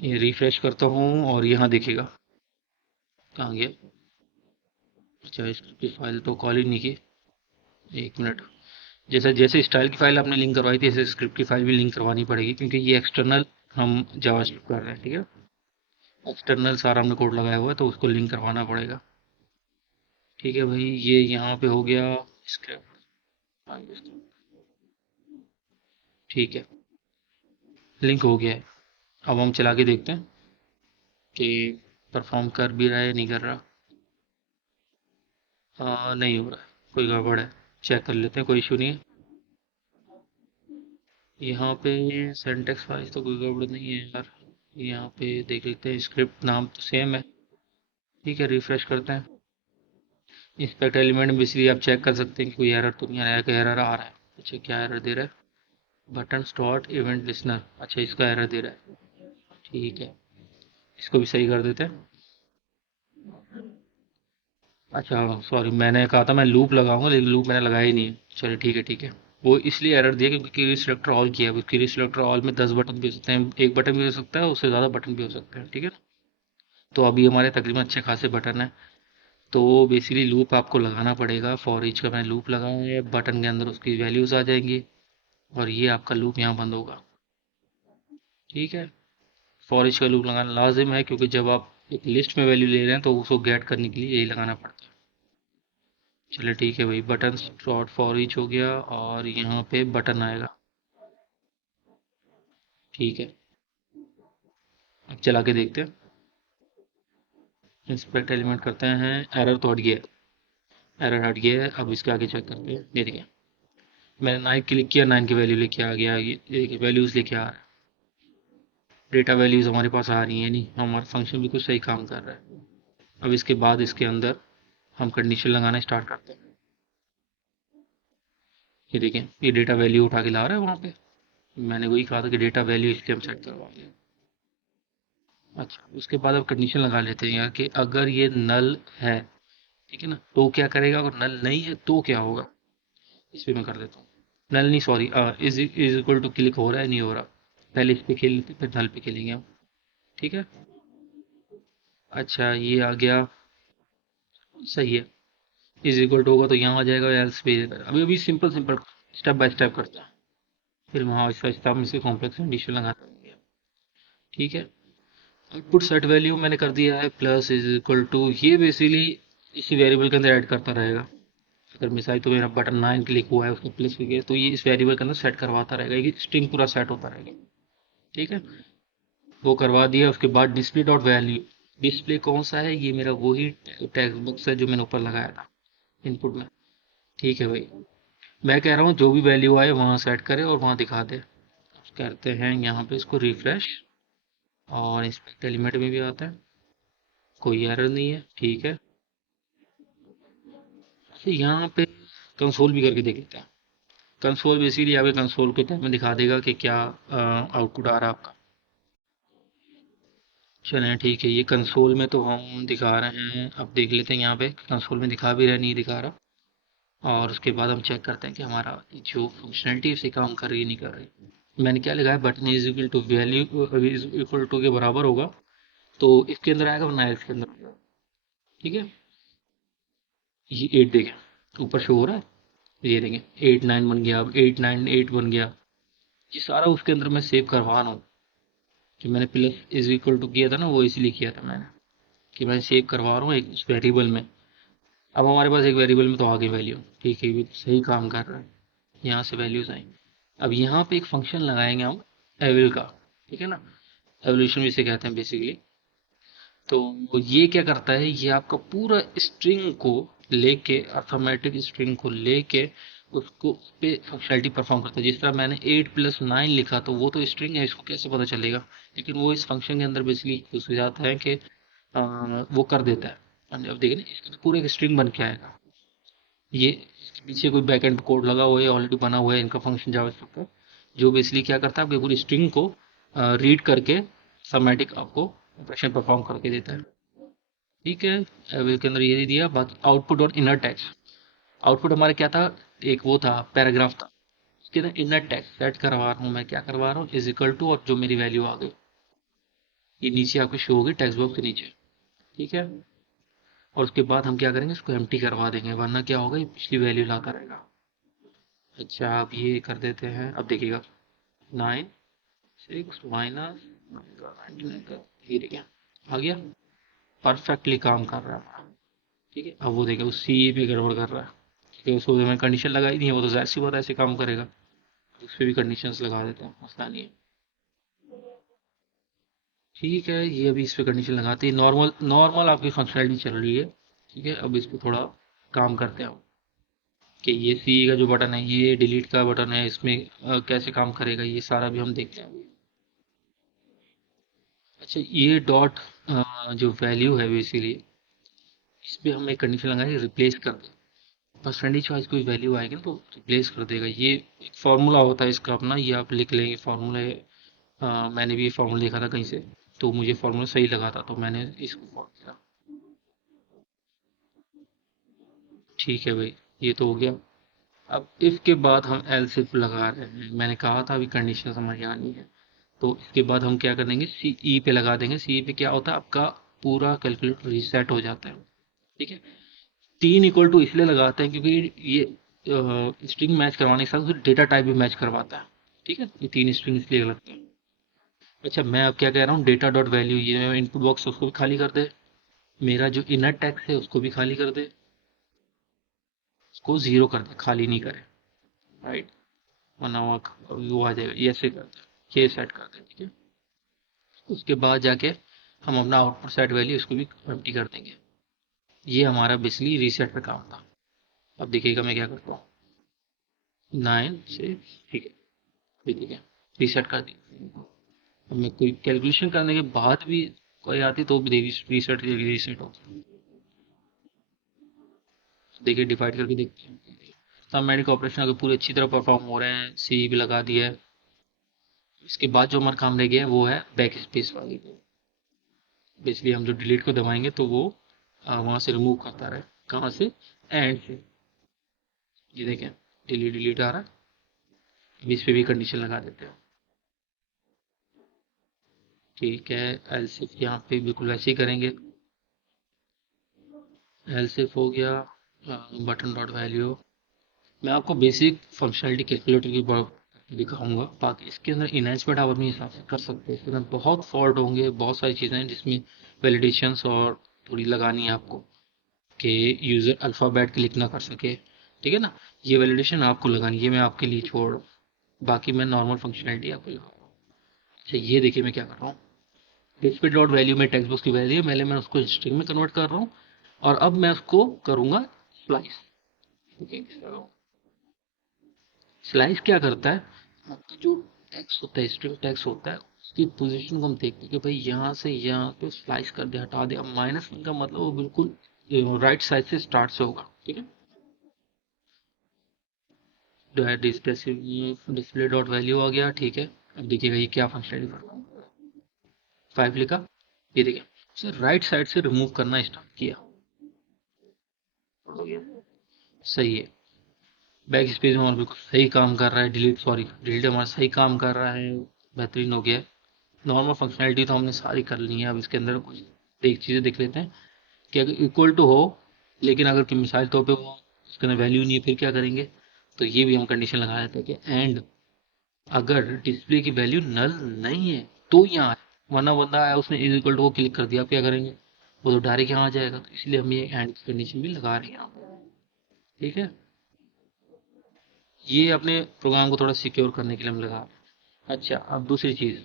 ये रिफ्रेश करता हूँ और यहाँ देखिएगा कहाँ गया। अच्छा इसकी फाइल तो कॉल ही नहीं की, एक मिनट। जैसे जैसे स्टाइल की फाइल आपने लिंक करवाई थी ऐसे स्क्रिप्ट की फाइल भी लिंक करवानी पड़ेगी क्योंकि ये एक्सटर्नल हम जावास्क्रिप्ट कर रहे हैं, ठीक है। एक्सटर्नल सारा हमने कोड लगाया हुआ है तो उसको लिंक करवाना पड़ेगा। ठीक है भाई, ये यहाँ पे हो गया स्क्रिप्ट। ठीक है, लिंक हो गया है। अब हम चला के देखते हैं कि परफॉर्म कर भी रहा है या नहीं कर रहा। नहीं हो रहा है, कोई गड़बड़ है। चेक कर लेते हैं, कोई इशू नहीं है। यहाँ पे सिंटेक्स वाइज तो कोई गड़बड़ नहीं है यार। यहाँ पे देख लेते हैं, स्क्रिप्ट नाम तो सेम है। ठीक है, रिफ्रेश करते हैं। इंस्पेक्ट एलिमेंट में इसलिए आप चेक कर सकते हैं कि कोई एरर तो नहीं आ रहा है, कि एरर आ रहा है। अच्छा, क्या एरर दे रहा है? बटन डॉट इवेंट लिसनर, अच्छा इसका एरर दे रहा है। ठीक है, इसको भी सही कर देते हैं। अच्छा सॉरी, मैंने कहा था मैं लूप लगाऊंगा लेकिन लूप मैंने लगाया ही नहीं है। चलिए ठीक है ठीक है। वो इसलिए एरर दिया क्योंकि क्वेरी सिलेक्टर ऑल किया है। क्वेरी सिलेक्टर ऑल में 10 बटन भी हो सकते हैं, एक बटन भी हो सकता है, उससे ज़्यादा बटन भी हो सकते हैं। ठीक है ना? तो अभी हमारे तकरीबन अच्छे खासे बटन है। तो बेसिकली लूप आपको लगाना पड़ेगा। फॉर ईच का मैंने लूप लगाया है, बटन के अंदर उसकी वैल्यूज आ जाएंगी और ये आपका लूप यहाँ बंद होगा। ठीक है, फॉर ईच का लूप लगाना लाजिम है क्योंकि जब आप एक लिस्ट में वैल्यू ले रहे हैं तो उसको गेट करने के लिए यही लगाना पड़ता है। चलिए ठीक है भाई, बटन डॉट फॉर ईच हो गया और यहाँ पे बटन आएगा। ठीक है, अब चला के देखते हैं। इंस्पेक्ट एलिमेंट करते हैं, एरर तो हट गया है। एरर हट गया है, अब इसके आगे चेक करते हैं। ये देखिए, मैंने 9 क्लिक किया, 9 की वैल्यू लेके आ गया। ये देखिए वैल्यूज लेके आ रहा है। डेटा वैल्यूज हमारे पास आ रही है, नहीं हमारा फंक्शन भी कुछ सही काम कर रहा है। अब इसके बाद इसके अंदर हम कंडीशन लगाना स्टार्ट करते हैं। ये देखें, ये डेटा वैल्यू उठा के ला रहा है वहाँ पे। मैंने वही कहा था कि डेटा वैल्यू इसलिए हम सेट करवा रहे हैं। अच्छा, उसके बाद अब कंडीशन लगा लेते हैं यार कि अगर ये नल है, ठीक है ना, तो क्या करेगा, अगर नल नहीं है तो क्या होगा। इस पे मैं कर देता हूँ। नल नहीं, sorry, is equal to click हो रहा है नहीं हो रहा। पहले इस पे खेल लेते फिर नल पे खेलेंगे हम। ठीक है, अच्छा ये आ गया, सही है। इज इक्वल टू होगा तो यहाँ आ जाएगा, एल्स पे अभी अभी simple simple step by step करते हैं। फिर वहाँ आहिस्ता आहिस्ता हम इसके कॉम्प्लेक्स कंडीशन लगाते हैं। ठीक है, आउटपुट सेट वैल्यू मैंने कर दिया है प्लस इज इक्वल टू, ये बेसिकली इसी वेरिएबल के अंदर ऐड करता रहेगा। अगर मिसाइल तो मेरा बटन 9 क्लिक हुआ है उसको प्लस करके, तो ये इस वेरिएबल के अंदर सेट करवाता रहेगा, ये स्ट्रिंग पूरा सेट होता रहेगा। ठीक है, वो करवा दिया। उसके बाद डिस्प्ले डॉट वैल्यू, डिस्प्ले कौन सा है, ये मेरा वही टेक्स्ट बॉक्स है जो मैंने ऊपर लगाया था इनपुट में। ठीक है भाई, मैं कह रहा हूँ जो भी वैल्यू आए वहाँ सेट करे और वहाँ दिखा दे। करते हैं यहाँ पे इसको रिफ्रेश, और इंस्पेक्ट एलिमेंट में भी आता है, कोई एरर नहीं है। ठीक है, तो यहाँ पे कंसोल भी करके देख लेते हैं। कंसोल बेसिकली यहाँ पे कंसोल के टाइम में दिखा देगा कि क्या आउटपुट आ रहा है आपका। चलें ठीक है, ये कंसोल में तो हम दिखा रहे हैं। अब देख लेते हैं यहाँ पे कंसोल में दिखा भी रहा है नहीं दिखा रहा। और उसके बाद हम चेक करते हैं कि हमारा जो फंक्शनैलिटी से काम कर रही है नहीं कर रही। मैंने क्या लिखा है, button is equal to value is equal to के बराबर होगा तो इसके अंदर आएगा वरना इसके अंदर आएगा। ठीक है, ये 8 देखें ऊपर शो हो रहा है, ये देखें 8 9 बन गया, अब 8 9 8 बन गया। ये सारा उसके अंदर मैं सेव करवा रहा हूँ। जो मैंने प्लस इज इक्वल टू किया था ना, वो इसलिए किया था मैंने कि मैं सेव करवा रहा हूँ एक उस वेरिएबल में। अब हमारे पास एक वेरिएबल में तो आ गई वैल्यू। ठीक है, ये भी सही काम कर रहा है। यहाँ से वैल्यूज आई। अब यहाँ पे एक फंक्शन लगाएंगे हम, एविल का। ठीक है ना, एवोल्यूशन इसे कहते हैं बेसिकली। तो ये क्या करता है, ये आपका पूरा स्ट्रिंग को लेके, अर्थमेटिक स्ट्रिंग को लेके उसको उस पे फंक्शनैलिटी परफॉर्म करता है। जिस तरह मैंने 8 + 9 लिखा तो वो तो स्ट्रिंग है, इसको कैसे पता चलेगा। लेकिन वो इस फंक्शन के अंदर बेसिकली यूज हो जाता है कि वो कर देता है। अब देखिए ना, इसके अंदर पूरा एक स्ट्रिंग बन के आएगा। ये इसके पीछे कोई बैकएंड कोड लगा हुआ है, ऑलरेडी बना हुआ है इनका फंक्शन जावास्क्रिप्ट का, जो बेसिकली क्या करता है, आपकी पूरी स्ट्रिंग को रीड करके समेटिक आपको ऑपरेशन परफॉर्म करके देता है। ठीक है, अभी के अंदर ये दे दिया। बाकी आउटपुट और इनर टेक्स्ट, आउटपुट हमारे क्या था, एक वो था पैराग्राफ था। उसके अंदर इनर टेक्स्ट सेट करवा रहा हूँ मैं, क्या करवा रहा हूँ, इज इक्वल टू, और जो मेरी वैल्यू आ गई ये नीचे आपको शो होगी टेक्स्ट बॉक्स के नीचे। ठीक है, और उसके बाद हम क्या करेंगे, इसको एम्प्टी करवा देंगे वरना क्या होगा, ये पिछली वैल्यू लाता रहेगा। अच्छा, अब ये कर देते हैं। अब देखिएगा 9 6 माइनस 99 का, ये देखिए आ गया, परफेक्टली काम कर रहा है। ठीक है, अब वो देखे उस सी पे गड़बड़ कर रहा है। ठीक है, उसको मैंने कंडीशन लगाई नहीं है, वो तो जाहिर सी बात है ऐसे काम करेगा। उस पर भी कंडीशंस लगा देते हैं, मसला नहीं है। ठीक है, ये अभी इस पे कंडीशन लगाते हैं। नॉर्मल नॉर्मल आपकी फंक्शनलिटी चल रही है। ठीक है, अब इस पे थोड़ा काम करते हैं हम, कि ये सी का जो बटन है, ये डिलीट का बटन है, इसमें कैसे काम करेगा ये सारा भी हम देखते हैं। अच्छा, ये डॉट जो वैल्यू है बेसिकली, इस पे हम एक कंडीशन लगाएंगे, रिप्लेस कर दे। परसेंटेज वाइज कोई वैल्यू आएगी ना तो रिप्लेस कर देगा। ये एक फार्मूला होता है इसका अपना, ये आप लिख लेंगे फार्मूला। मैंने भी ये फार्मूला देखा था कहीं से, तो मुझे फार्मूला सही लगा था, तो मैंने इसको फॉलो किया। ठीक है भाई, ये तो हो गया। अब इफ के बाद हम एल्स इफ लगा रहे हैं, मैंने कहा था अभी कंडीशन समझ आनी है। तो इसके बाद हम क्या करेंगे, सी ई पे लगा देंगे। सी ई पे क्या होता है, आपका पूरा कैलकुलेटर रीसेट हो जाता है। ठीक है, तीन इक्वल टू इसलिए लगाते हैं क्योंकि ये स्ट्रिंग मैच करवाने के साथ डेटा टाइप भी मैच करवाता है। ठीक है, ये तीन स्ट्रिंग इसलिए लगते हैं। अच्छा, मैं अब क्या कह रहा हूँ, डेटा डॉट वैल्यू, ये इनपुट बॉक्स उसको भी खाली कर दे। मेरा जो इनर टैक्स है उसको भी खाली कर दे। उसको जीरो कर दे, खाली नहीं करे। राइट, वरना वो आ जाएगा। ये ऐसे कर दे, ये सेट कर दे। ठीक है, उसके बाद जाके हम अपना आउटपुट सेट वैल्यू इसको भी एम्प्टी कर देंगे। ये हमारा बेसिकली रीसेट पे काम था। अब देखिएगा मैं क्या करता हूँ, 9 से। ठीक है, ठीक है, रीसेट कर दी। अब मैं कोई कैलकुलेशन करने के बाद भी कोई आती तो भी रीसेट रीसेट होता। देखिए, डिवाइड करके देखते हैं। अर्थमेटिक ऑपरेशन अगर पूरे अच्छी तरह परफॉर्म हो रहे हैं, सी भी लगा दिया है। इसके बाद जो हमारा काम रह गया है वो है बैक स्पेस वाली। बेसिकली हम जो डिलीट को दबाएंगे तो वो वहां से रिमूव करता रहे। कहाँ से, एंड से। ये देखें, डिलीट डिलीट आ रहा है। अब इस पे भी कंडीशन लगा देते हैं। ठीक है, एलसिफ यहाँ पे बिल्कुल वैसे ही करेंगे। एलसिफ हो गया, बटन डॉट वैल्यू। मैं आपको बेसिक फंक्शनलिटी कैलकुलेटर की दिखाऊंगा, बाकी इसके अंदर इनहेंसमेंट आप अपने हिसाब से कर सकते हैं। इसके अंदर बहुत फॉल्ट होंगे, बहुत सारी चीज़ें हैं जिसमें वैलिडेशंस और थोड़ी लगानी है आपको, कि यूज़र अल्फ़ाबेट क्लिक ना कर सके। ठीक है ना, ये वैलिडेशन आपको लगानी है, ये मैं आपके लिए छोड़ रहा हूँ। बाकी मैं नॉर्मल फंक्शनलिटी आपको लगा रहा हूँ। अच्छा, ये देखिए मैं क्या कर रहा हूँ, डिस्प्ले डॉट वैल्यू में टेक्स्ट बॉक्स की वैल्यू है, पहले मैं उसको स्ट्रिंग में कन्वर्ट कर रहा हूँ, और अब मैं उसको करूँगा स्लाइस। स्लाइस क्या करता है, आपका जो टेक्स्ट होता है, स्ट्रिंग टेक्स्ट होता है, उसकी पोजीशन को हम देखते हैं कि भाई यहाँ से यहाँ पे स्लाइस कर दे, हटा दे। अब -1 का मतलब वो बिल्कुल राइट साइड से स्टार्ट से होगा। ठीक है, डिस्प्ले डॉट वैल्यू आ गया। ठीक है, अब देखिएगा ये क्या फंक्शन है, 5 लिखा। ये देखिए, सर राइट साइड से रिमूव करना स्टार्ट किया। हो गया, सही है। बैक स्पेस हमारा बिल्कुल सही काम कर रहा है। डिलीट, सॉरी, डिलीट हमारा सही काम कर रहा है। बेहतरीन हो गया। नॉर्मल फंक्शनैलिटी तो हमने सारी कर ली है। अब इसके अंदर कुछ चीज़ें देख लेते हैं कि अगर इक्वल टू हो, लेकिन अगर कि मिसाल तौर पे वो उसके अंदर वैल्यू नहीं है, फिर क्या करेंगे। तो ये भी हम कंडीशन लगा देते हैं कि एंड अगर डिस्प्ले की वैल्यू नल नहीं है तो यहाँ है, वरना बंदा आया उसने इज इक्वल टू को क्लिक कर दिया, आप क्या करेंगे, वो तो डायरेक्ट यहाँ आ जाएगा। तो इसलिए हम ये एंड की कंडीशन भी लगा रहे हैं यहाँ पे। ठीक है, ये अपने प्रोग्राम को थोड़ा सिक्योर करने के लिए हम लगा रहे हैं। अच्छा, अब दूसरी चीज़,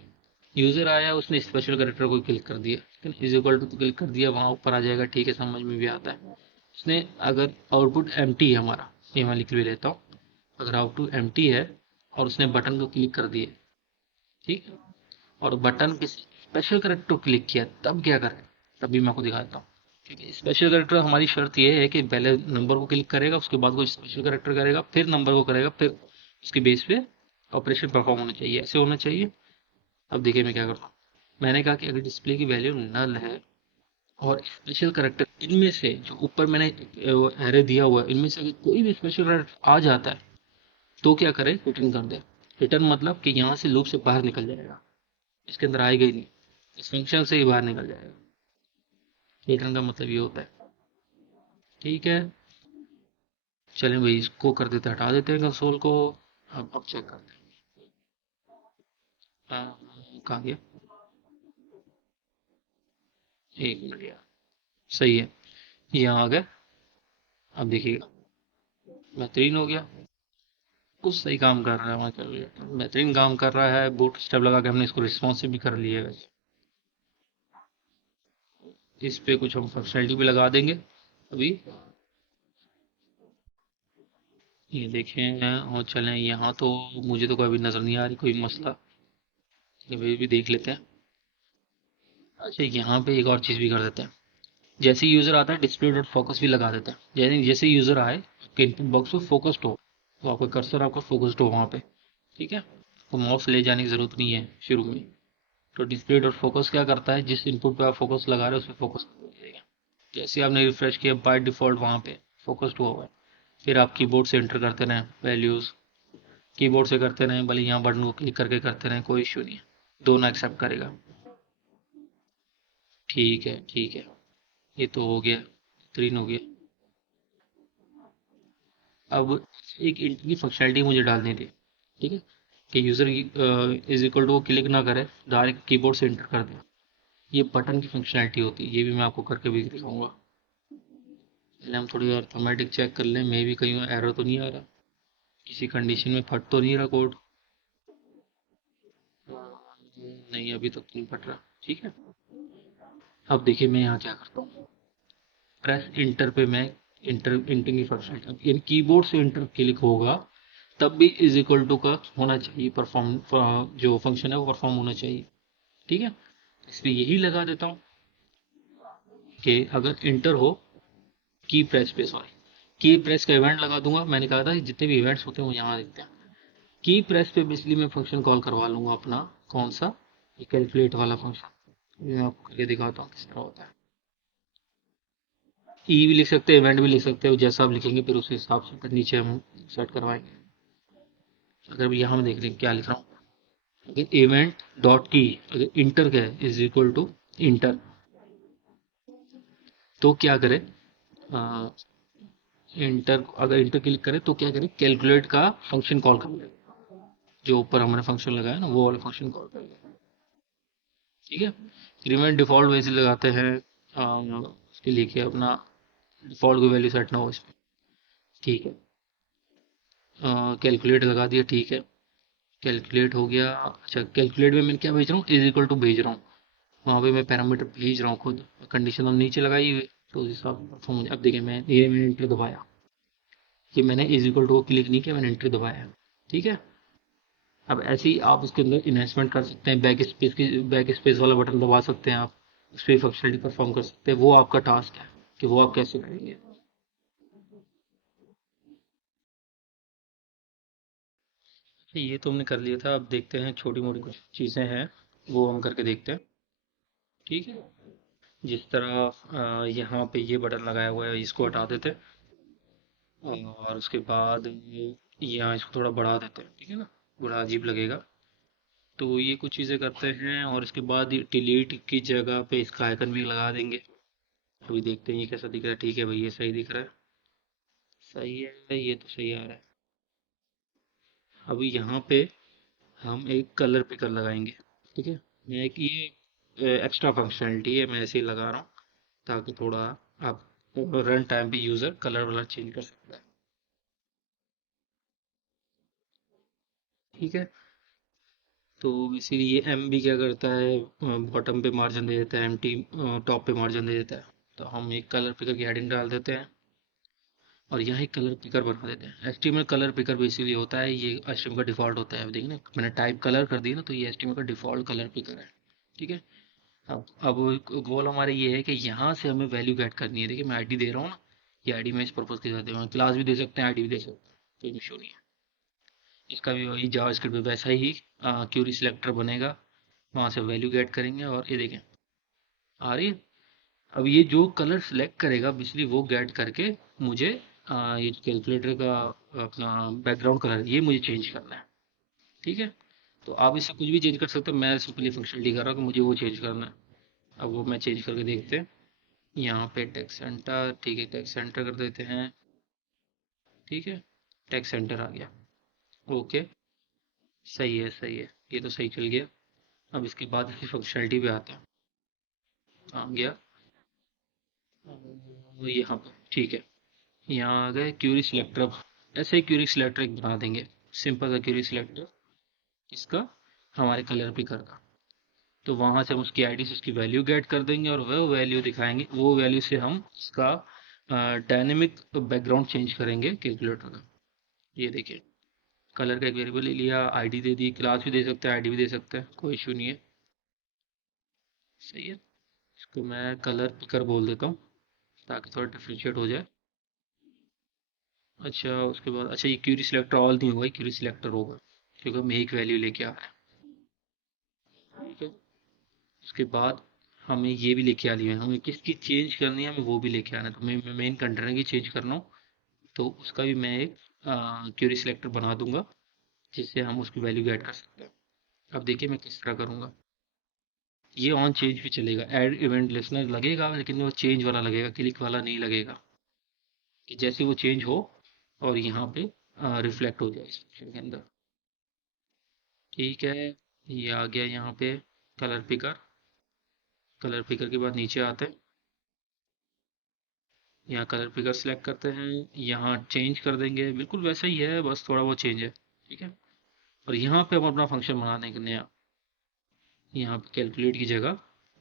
यूज़र आया उसने स्पेशल कैरेक्टर को क्लिक कर दिया, लेकिन इज इक्वल टू क्लिक कर दिया, वहाँ ऊपर आ जाएगा। ठीक है, समझ में भी आता है। उसने अगर आउटपुट एम्प्टी है हमारा, ये मैं लिख भी लेता हूँ, अगर आउटपुट एम्प्टी है और उसने बटन को क्लिक कर दिया, ठीक है, और बटन किसी स्पेशल कैरेक्टर को क्लिक किया, तब क्या करें, तभी मैं आपको दिखाता हूँ। क्योंकि स्पेशल कैरेक्टर हमारी शर्त ये है कि पहले नंबर को क्लिक करेगा, उसके बाद कोई स्पेशल कैरेक्टर करेगा, फिर नंबर को करेगा, फिर उसके बेस पे ऑपरेशन परफॉर्म होना चाहिए, ऐसे होना चाहिए। अब देखिए मैं क्या करता हूँ, मैंने कहा कि अगर डिस्प्ले की वैल्यू नल है और स्पेशल कैरेक्टर इनमें से जो ऊपर मैंने एरे दिया हुआ है, इनमें से अगर कोई भी स्पेशल कैरेक्टर आ जाता है तो क्या करे, रिटर्न कर दे। रिटर्न मतलब कि यहाँ से लूप से बाहर निकल जाएगा, इसके अंदर आएगा ही नहीं, इस फंक्शन से ही बाहर निकल जाएगा। रिटर्न का मतलब ये होता है। ठीक है, चलें भाई, इसको कर देते हैं, हटा देते हैं कंसोल को। अब चेक करते हैं। कहाँ गया, एक मिनट यार, सही है, यहाँ आ गए। अब देखिएगा, बेहतरीन हो गया। कुछ सही काम कर रहा है हमारा कैलकुलेटर, बेहतरीन काम कर रहा है। बूट स्टेप लगा के हमने इसको रिस्पॉन्सिव भी कर लिया है वैसे। इस पे कुछ हम फंक्शनैलिटी भी लगा देंगे अभी। ये देखें और चलें, यहाँ तो मुझे तो कभी नज़र नहीं आ रही कोई मसला, ये भी देख लेते हैं। अच्छा, यहाँ पे एक और चीज़ भी कर देते हैं। जैसे यूज़र आता है डिस्प्ले डॉट फोकस भी लगा देते हैं। जैसे जैसे यूज़र आए आपके इनपुट बॉक्स पे फोकस्ड हो, तो आपका कर्सर आपका फोकस्ड हो वहाँ पे। ठीक है, तो माउस ले जाने की ज़रूरत नहीं है शुरू में। तो डिस्प्ले डॉट फोकस क्या करता है, जिस इनपुट पे आप फोकस लगा रहे हो उस पर फोकस कर दीजिएगा। जैसे आपने रिफ्रेश किया, बाय डिफॉल्ट वहाँ पे फोकस्ड हुआ हुआ है। फिर आप कीबोर्ड से एंटर करते रहें वैल्यूज़, कीबोर्ड से करते रहें, भले यहाँ बटन को क्लिक करके करते रहें, कोई इशू नहीं है, दोनों एक्सेप्ट करेगा। ठीक है, ठीक है, ये तो हो गया, बेहतरीन हो गया। अब एक इंटर की फंक्शनैलिटी मुझे डालनी थी। ठीक है, कि यूज़र इज इक्वल टू वो क्लिक ना करे, डायरेक्ट कीबोर्ड से एंटर कर दे। ये बटन की फंक्शनैलिटी होती है, ये भी मैं आपको करके भी दिखाऊंगा। पहले हम थोड़ी अर्थमेटिक चेक कर लें, मे भी कहीं एरर तो नहीं आ रहा, किसी कंडीशन में फट तो नहीं रहा कोड। नहीं, अभी तक तो नहीं फट रहा। ठीक है, अब देखिए मैं यहाँ क्या करता हूँ। प्रेस इंटर पे मैं इंटर इंटर की फंक्शन, यानी कीबोर्ड से इंटर क्लिक होगा तब भी इज इक्वल टू का होना चाहिए, परफॉर्म जो फंक्शन है वो परफॉर्म होना चाहिए। ठीक है, इसलिए यही लगा देता हूँ कि अगर इंटर हो की प्रेस पे, सॉरी, की प्रेस का इवेंट लगा दूंगा। मैंने कहा था कि जितने भी इवेंट्स होते हैं वो यहाँ दिखते हैं। की प्रेस पे बेसिकली मैं फंक्शन कॉल करवा लूंगा अपना, कौन सा, ये कैलकुलेट वाला फंक्शन। मैं आपको करके दिखाता हूँ किस तरह होता है। ई भी लिख सकते हैं, इवेंट भी लिख सकते हो, जैसा आप लिखेंगे फिर उस हिसाब से फिर नीचे हम सेट करवाएंगे। अगर यहाँ मैं देख रहे हैं क्या लिख रहा हूँ, अगर इवेंट डॉट की, अगर इंटर का है इज इक्वल टू इंटर, तो क्या करें, इंटर, अगर इंटर क्लिक करें तो क्या करें, कैलकुलेट का फंक्शन कॉल करें, जो ऊपर हमने फंक्शन लगाया ना वो वाला फंक्शन कॉल करें। ठीक है, इंक्रीमेंट डिफॉल्ट वैसे लगाते हैं, उसके लिए कि अपना डिफॉल्ट की वैल्यू सेट ना हो इसमें। ठीक है, कैलकुलेट लगा दिया, ठीक है, कैलकुलेट हो गया। अच्छा, कैलकुलेट में मैं क्या भेज रहा हूँ, इज इक्वल टू भेज रहा हूँ, वहाँ पे मैं पैरामीटर भेज रहा हूँ खुद, कंडीशन हम नीचे लगाई हुई, तो उस हिसाब से परफॉर्म। अब देखिए मैंने एंटर दबाया, कि मैंने इज इक्वल टू को क्लिक नहीं किया, मैंने एंटर दबाया। ठीक है, अब ऐसे ही आप उसके अंदर इन्वेस्टमेंट कर सकते हैं, बैक स्पेस वाला बटन दबा सकते हैं आप, उस पर फंक्शनलिटी परफॉर्म कर सकते हैं। वो आपका टास्क है कि वो आप कैसे करेंगे। ये तो हमने कर लिया था, अब देखते हैं छोटी मोटी कुछ चीज़ें हैं वो हम करके देखते हैं। ठीक है, जिस तरह यहाँ पे ये बटन लगाया हुआ है इसको हटा देते हैं, और उसके बाद यहाँ इसको थोड़ा बढ़ा देते हैं, ठीक है ना, बड़ा अजीब लगेगा। तो ये कुछ चीज़ें करते हैं, और इसके बाद डिलीट की जगह पे इसका आइकन भी लगा देंगे। अभी देखते हैं ये कैसा दिख रहा है। ठीक है भाई, ये सही दिख रहा है, सही है, ये तो सही आ रहा है। अभी यहाँ पे हम एक कलर पिकर लगाएंगे। ठीक है, मैं एक ये एक्स्ट्रा फंक्शनलिटी है, मैं ऐसे ही लगा रहा हूँ ताकि थोड़ा आप रन टाइम पे यूज़र कलर वलर चेंज कर सकता है। ठीक है, तो इसीलिए ये एम भी क्या करता है, बॉटम पे मार्जिन दे देता है, एम टी टॉप पे मार्जिन दे देता है। तो हम एक कलर पिकर की हेडिंग डाल देते हैं, और यहाँ एक कलर पिकर बना देते हैं। एचटीएमएल कलर पिकर बेसिकली होता है, ये एचटीएमएल का डिफॉल्ट होता है। देखिए ना, मैंने टाइप कलर कर दिया ना, तो ये एचटीएमएल का डिफॉल्ट कलर पिकर है। ठीक है, अब गोल हमारा ये है कि यहाँ से हमें वैल्यू गेट करनी है। देखिए मैं आईडी दे रहा हूँ ना, ये आईडी मैं इस पर्पज़ के साथ दे रहा हूँ, क्लास भी दे सकते हैं, आईडी भी दे सकते हैं, कोई इशू नहीं है। इसका भी वही जावास्क्रिप्ट में वैसा ही क्यूरी सिलेक्टर बनेगा, वहाँ से वैल्यू गेट करेंगे, और ये देखें आ रही है। अब ये जो कलर सिलेक्ट करेगा बिजली वो गेट करके मुझे ये कैलकुलेटर का अपना बैकग्राउंड कलर ये मुझे चेंज करना है। ठीक है, तो आप इससे कुछ भी चेंज कर सकते हो, मैं सिंपली फंक्शनलिटी कर रहा हूँ कि मुझे वो चेंज करना है। अब वो मैं चेंज करके देखते हैं। यहाँ पे टेक्स्ट सेंटर, ठीक है, टेक्स्ट सेंटर कर देते हैं। ठीक है, टेक्स्ट सेंटर आ गया, ओके, सही है, सही है, ये तो सही चल गया। अब इसके बाद इसकी फंक्शनलिटी पे आते हैं, आ गया। यहाँ पर ठीक है, यहाँ आ गए क्यूरी सिलेक्टर। अब ऐसे ही क्यूरी सिलेक्टर एक बना देंगे, सिंपल सा क्यूरी सिलेक्टर इसका, हमारे कलर पिकर का। तो वहां से हम उसकी आईडी से उसकी वैल्यू गेट कर देंगे और वो वैल्यू दिखाएंगे, वो वैल्यू से हम इसका डायनेमिक बैकग्राउंड चेंज करेंगे कैलकुलेटर का। ये देखिए, कलर का एक वेरिएबल ले लिया, आईडी दे दी, क्लास भी दे सकते हैं, आईडी भी दे सकते हैं, कोई इशू नहीं है। सही है, इसको मैं कलर पिकर बोल देता हूँ ताकि थोड़ा डिफ्रेंशिएट हो जाए। अच्छा, उसके बाद अच्छा, ये क्यूरी सिलेक्टर ऑल नहीं होगा, क्यूरी सिलेक्टर होगा क्योंकि हम एक वैल्यू लेके आ रहे हैं। ठीक है, उसके बाद हमें ये भी लेके आनी है, हमें किसकी चेंज करनी है, हमें वो भी लेके आना है। तो मैं मेन कंटेनर की चेंज करना हो तो उसका भी मैं एक क्यूरी सिलेक्टर बना दूंगा जिससे हम उसकी वैल्यू गेट कर सकते हैं। अब देखिए मैं किस तरह करूंगा। ये ऑन चेंज भी चलेगा, ऐड इवेंट लिस्नर लगेगा लेकिन वो चेंज वाला लगेगा, क्लिक वाला नहीं लगेगा। कि जैसे वो चेंज हो और यहाँ पे रिफ्लेक्ट हो जाए इस सेक्शन के अंदर। ठीक है, ये आ गया यहाँ पे कलर पिकर। कलर पिकर के बाद नीचे आते हैं, यहाँ कलर पिकर सेलेक्ट करते हैं, यहाँ चेंज कर देंगे, बिल्कुल वैसा ही है बस थोड़ा वो चेंज है। ठीक है, और यहाँ पे हम अपना फंक्शन बना देंगे नया। यहाँ पे कैलकुलेट की जगह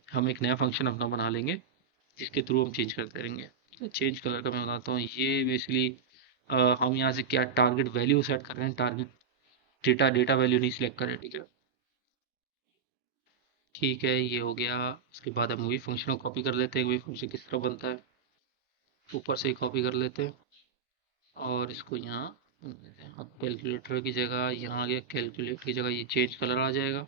हम एक नया फंक्शन अपना बना लेंगे जिसके थ्रू हम चेंज करते रहेंगे। तो चेंज कलर का मैं बताता हूँ, ये बेसिकली हम यहाँ से क्या टारगेट वैल्यू सेट कर रहे हैं, टारगेट डेटा डेटा वैल्यू नहीं सिलेक्ट कर रहे हैं। ठीक है, ठीक है, ये हो गया। उसके बाद हम वही फंक्शन को कॉपी कर लेते हैं, वही फंक्शन किस तरह बनता है ऊपर से ही कॉपी कर लेते हैं और इसको यहाँ बना देते हैं। अब कैलकुलेटर की जगह यहाँ आ गया, कैलकुलेट की जगह ये चेंज कलर आ जाएगा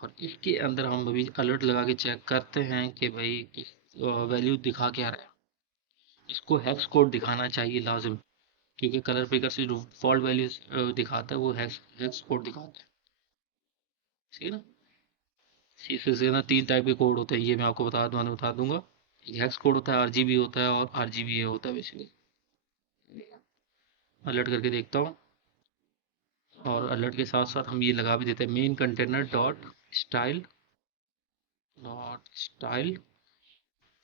और इसके अंदर हम अभी अलर्ट लगा के चेक करते हैं कि भाई किस वैल्यू दिखा क्या रहा है। इसको हेक्स कोड दिखाना चाहिए लाजिम, क्योंकि कलर पिकर से जो डिफॉल्ट वैल्यू दिखाता है वो हेक्स हेक्स कोड दिखाता है। ठीक है ना, सी से ना तीन टाइप के कोड होते हैं, ये मैं आपको बता दूंगा। एक हेक्स कोड होता है, आरजीबी होता है और आरजीबी होता है बेसिकली। अलर्ट करके देखता हूँ, और अलर्ट के साथ साथ हम ये लगा भी देते हैं, main container style dot style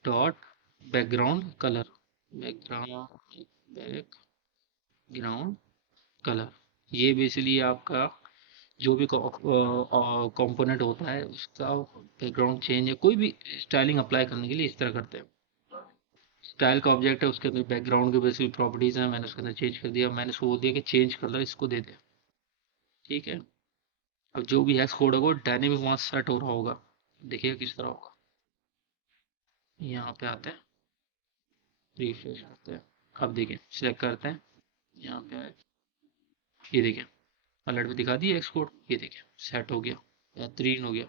dot background colour, background background colour. ये बेसिकली आपका जो भी कंपोनेंट होता है उसका बैकग्राउंड चेंज है, कोई भी स्टाइलिंग अप्लाई करने के लिए इस तरह करते हैं। स्टाइल का ऑब्जेक्ट है, उसके अंदर बैकग्राउंड के बेसिक प्रॉपर्टीज हैं, मैंने उसके अंदर चेंज कर दिया, मैंने उसको बोल दिया कि चेंज कलर इसको दे दे। ठीक है, अब जो भी हेक्स कोड होगा वो डायनेमिक वहां सेट हो रहा होगा, देखिएगा किस तरह होगा। यहाँ पे आते हैं, रिफ्रेश करते हैं, अब देखिए सिलेक्ट करते हैं, यहाँ पे आए, ये देखिए अलर्ट भी दिखा दिया हेक्स कोड, ये देखिए सेट हो गया, बेहतरीन हो गया।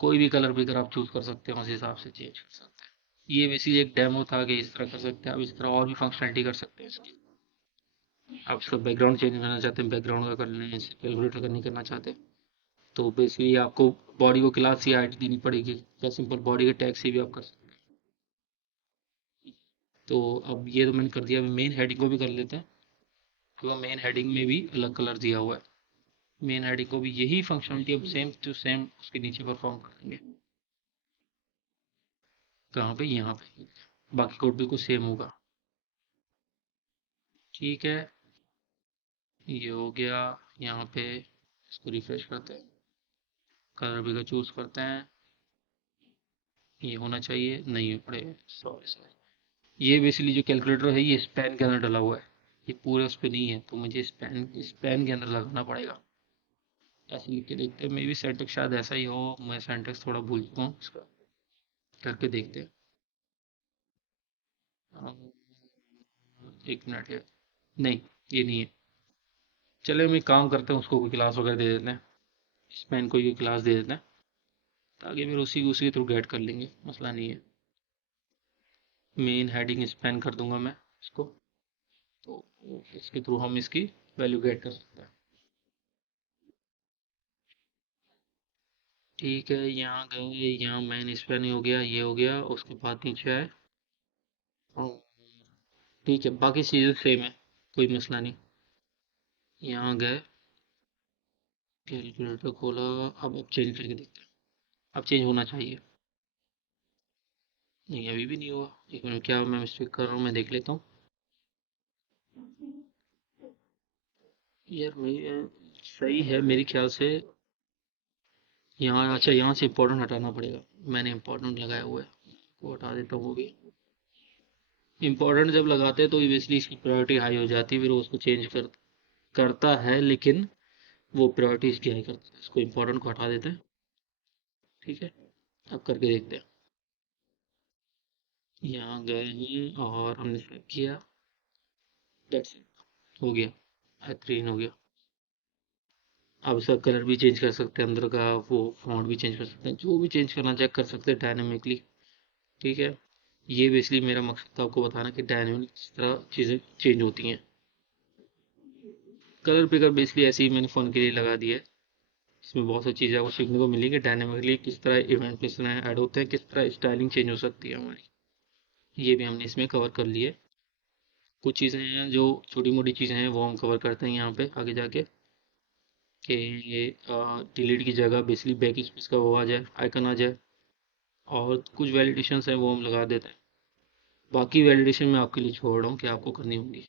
कोई भी कलर पिकर आप चूज कर सकते हैं, उस हिसाब से चेंज कर सकते हैं। ये बेसिकली एक डेमो था कि इस तरह कर सकते हैं, अब इस तरह और भी फंक्शनलिटी कर सकते हैं इसकी। आप इसका बैकग्राउंड चेंज करना चाहते हैं, बैकग्राउंड का कर लें, कैलकुलेटर का नहीं करना चाहते तो बेसिकली आपको बॉडी को क्लास ही आईडी देनी पड़ेगी, या सिंपल बॉडी के टैग से भी आप कर सकते हैं। तो अब ये तो मैंने कर दिया, अभी मेन हेडिंग को भी कर लेते हैं, क्योंकि मेन हेडिंग में भी अलग कलर दिया हुआ है। मेन हेडिंग को भी यही फंक्शनलिटी अब सेम टू सेम उसके नीचे परफॉर्म करेंगे। कहाँ पे, यहाँ पे, बाकी कोड बिल्कुल सेम होगा। ठीक है, ये हो गया। यहाँ पे इसको रिफ्रेश करते हैं, कलर भी का चूज करते हैं, ये होना चाहिए, नहीं पड़े, सॉरी सॉरी। ये बेसिकली जो कैलकुलेटर है ये स्पैन के अंदर डला हुआ है, ये पूरे उस पर नहीं है, तो मुझे स्पैन स्पैन के अंदर लगाना पड़ेगा। ऐसे लिख के देखते हैं, मे भी सेंटेक्स शायद ऐसा ही हो, मैं सेंटेक्स थोड़ा भूल चुका हूँ इसका, करके देखते हैं। एक मिनट है, नहीं ये नहीं है। चले हम एक काम करते हैं, उसको कोई क्लास वगैरह दे देते हैं, स्पैन को कोई क्लास दे देते हैं ताकि फिर उसी के थ्रू गेट कर लेंगे, मसला नहीं है। मेन हेडिंग स्पैन कर दूंगा मैं इसको, तो इसके थ्रू हम इसकी वैल्यू गेट कर सकते हैं। ठीक है, यहाँ गए, यहाँ मेन स्पैन हो गया, ये हो गया, उसके बाद नीचे आए। और ठीक है, बाकी चीज़ें सेम है, कोई मसला नहीं। यहाँ गए, कैलकुलेटर खोला, अब चेंज करके देखते हैं, अब चेंज होना चाहिए। नहीं अभी भी नहीं हुआ। एक मिनट, क्या मैं मिस्टेक कर रहा हूँ, मैं देख लेता हूँ। यार मैं सही है मेरे ख्याल से। यहाँ अच्छा, यहाँ से इम्पोर्टेंट हटाना पड़ेगा। मैंने इम्पोर्टेंट लगाया हुआ है, वो हटा देता हूँ वो भी। इम्पोर्टेंट जब लगाते हैं तो ऑब्वियसली इसकी प्रायोरिटी हाई हो जाती है, फिर वो उसको चेंज करता है, लेकिन वो प्रायोरिटी इसकी हाई करता है। इसको इम्पोर्टेंट को हटा देते हैं। ठीक है, अब करके देखते हैं। यहाँ गए हैं और हमने सेलेक्ट किया। दैट्स इट, हो गया, ग्रीन हो गया। अब इसका कलर भी चेंज कर सकते हैं, अंदर का वो फॉन्ट भी चेंज कर सकते हैं, जो भी चेंज करना चेक कर सकते हैं डायनामिकली। ठीक है, ये बेसिकली मेरा मकसद था आपको बताना कि डायनामिक किस तरह चीज़ें चेंज होती हैं। कलर पिकर बेसिकली ऐसे ही मैंने फ़ोन के लिए लगा दिया है। इसमें बहुत सारी चीज़ें आपको सीखने को मिलेंगी, डायनामिकली किस तरह इवेंट में ऐड होते हैं, किस तरह स्टाइलिंग चेंज हो सकती है हमारी। ये भी हमने इसमें कवर कर लिए। कुछ चीज़ें हैं जो छोटी मोटी चीज़ें हैं वो हम कवर करते हैं यहाँ पे आगे जाके, कि ये डिलीट की जगह बेसिकली बैक स्पेस का वो आ जाए, आइकन आ जाए। और कुछ वैलिडेशंस हैं वो हम लगा देते हैं। बाकी वैलिडेशन मैं आपके लिए छोड़ रहा हूँ कि आपको करनी होंगी।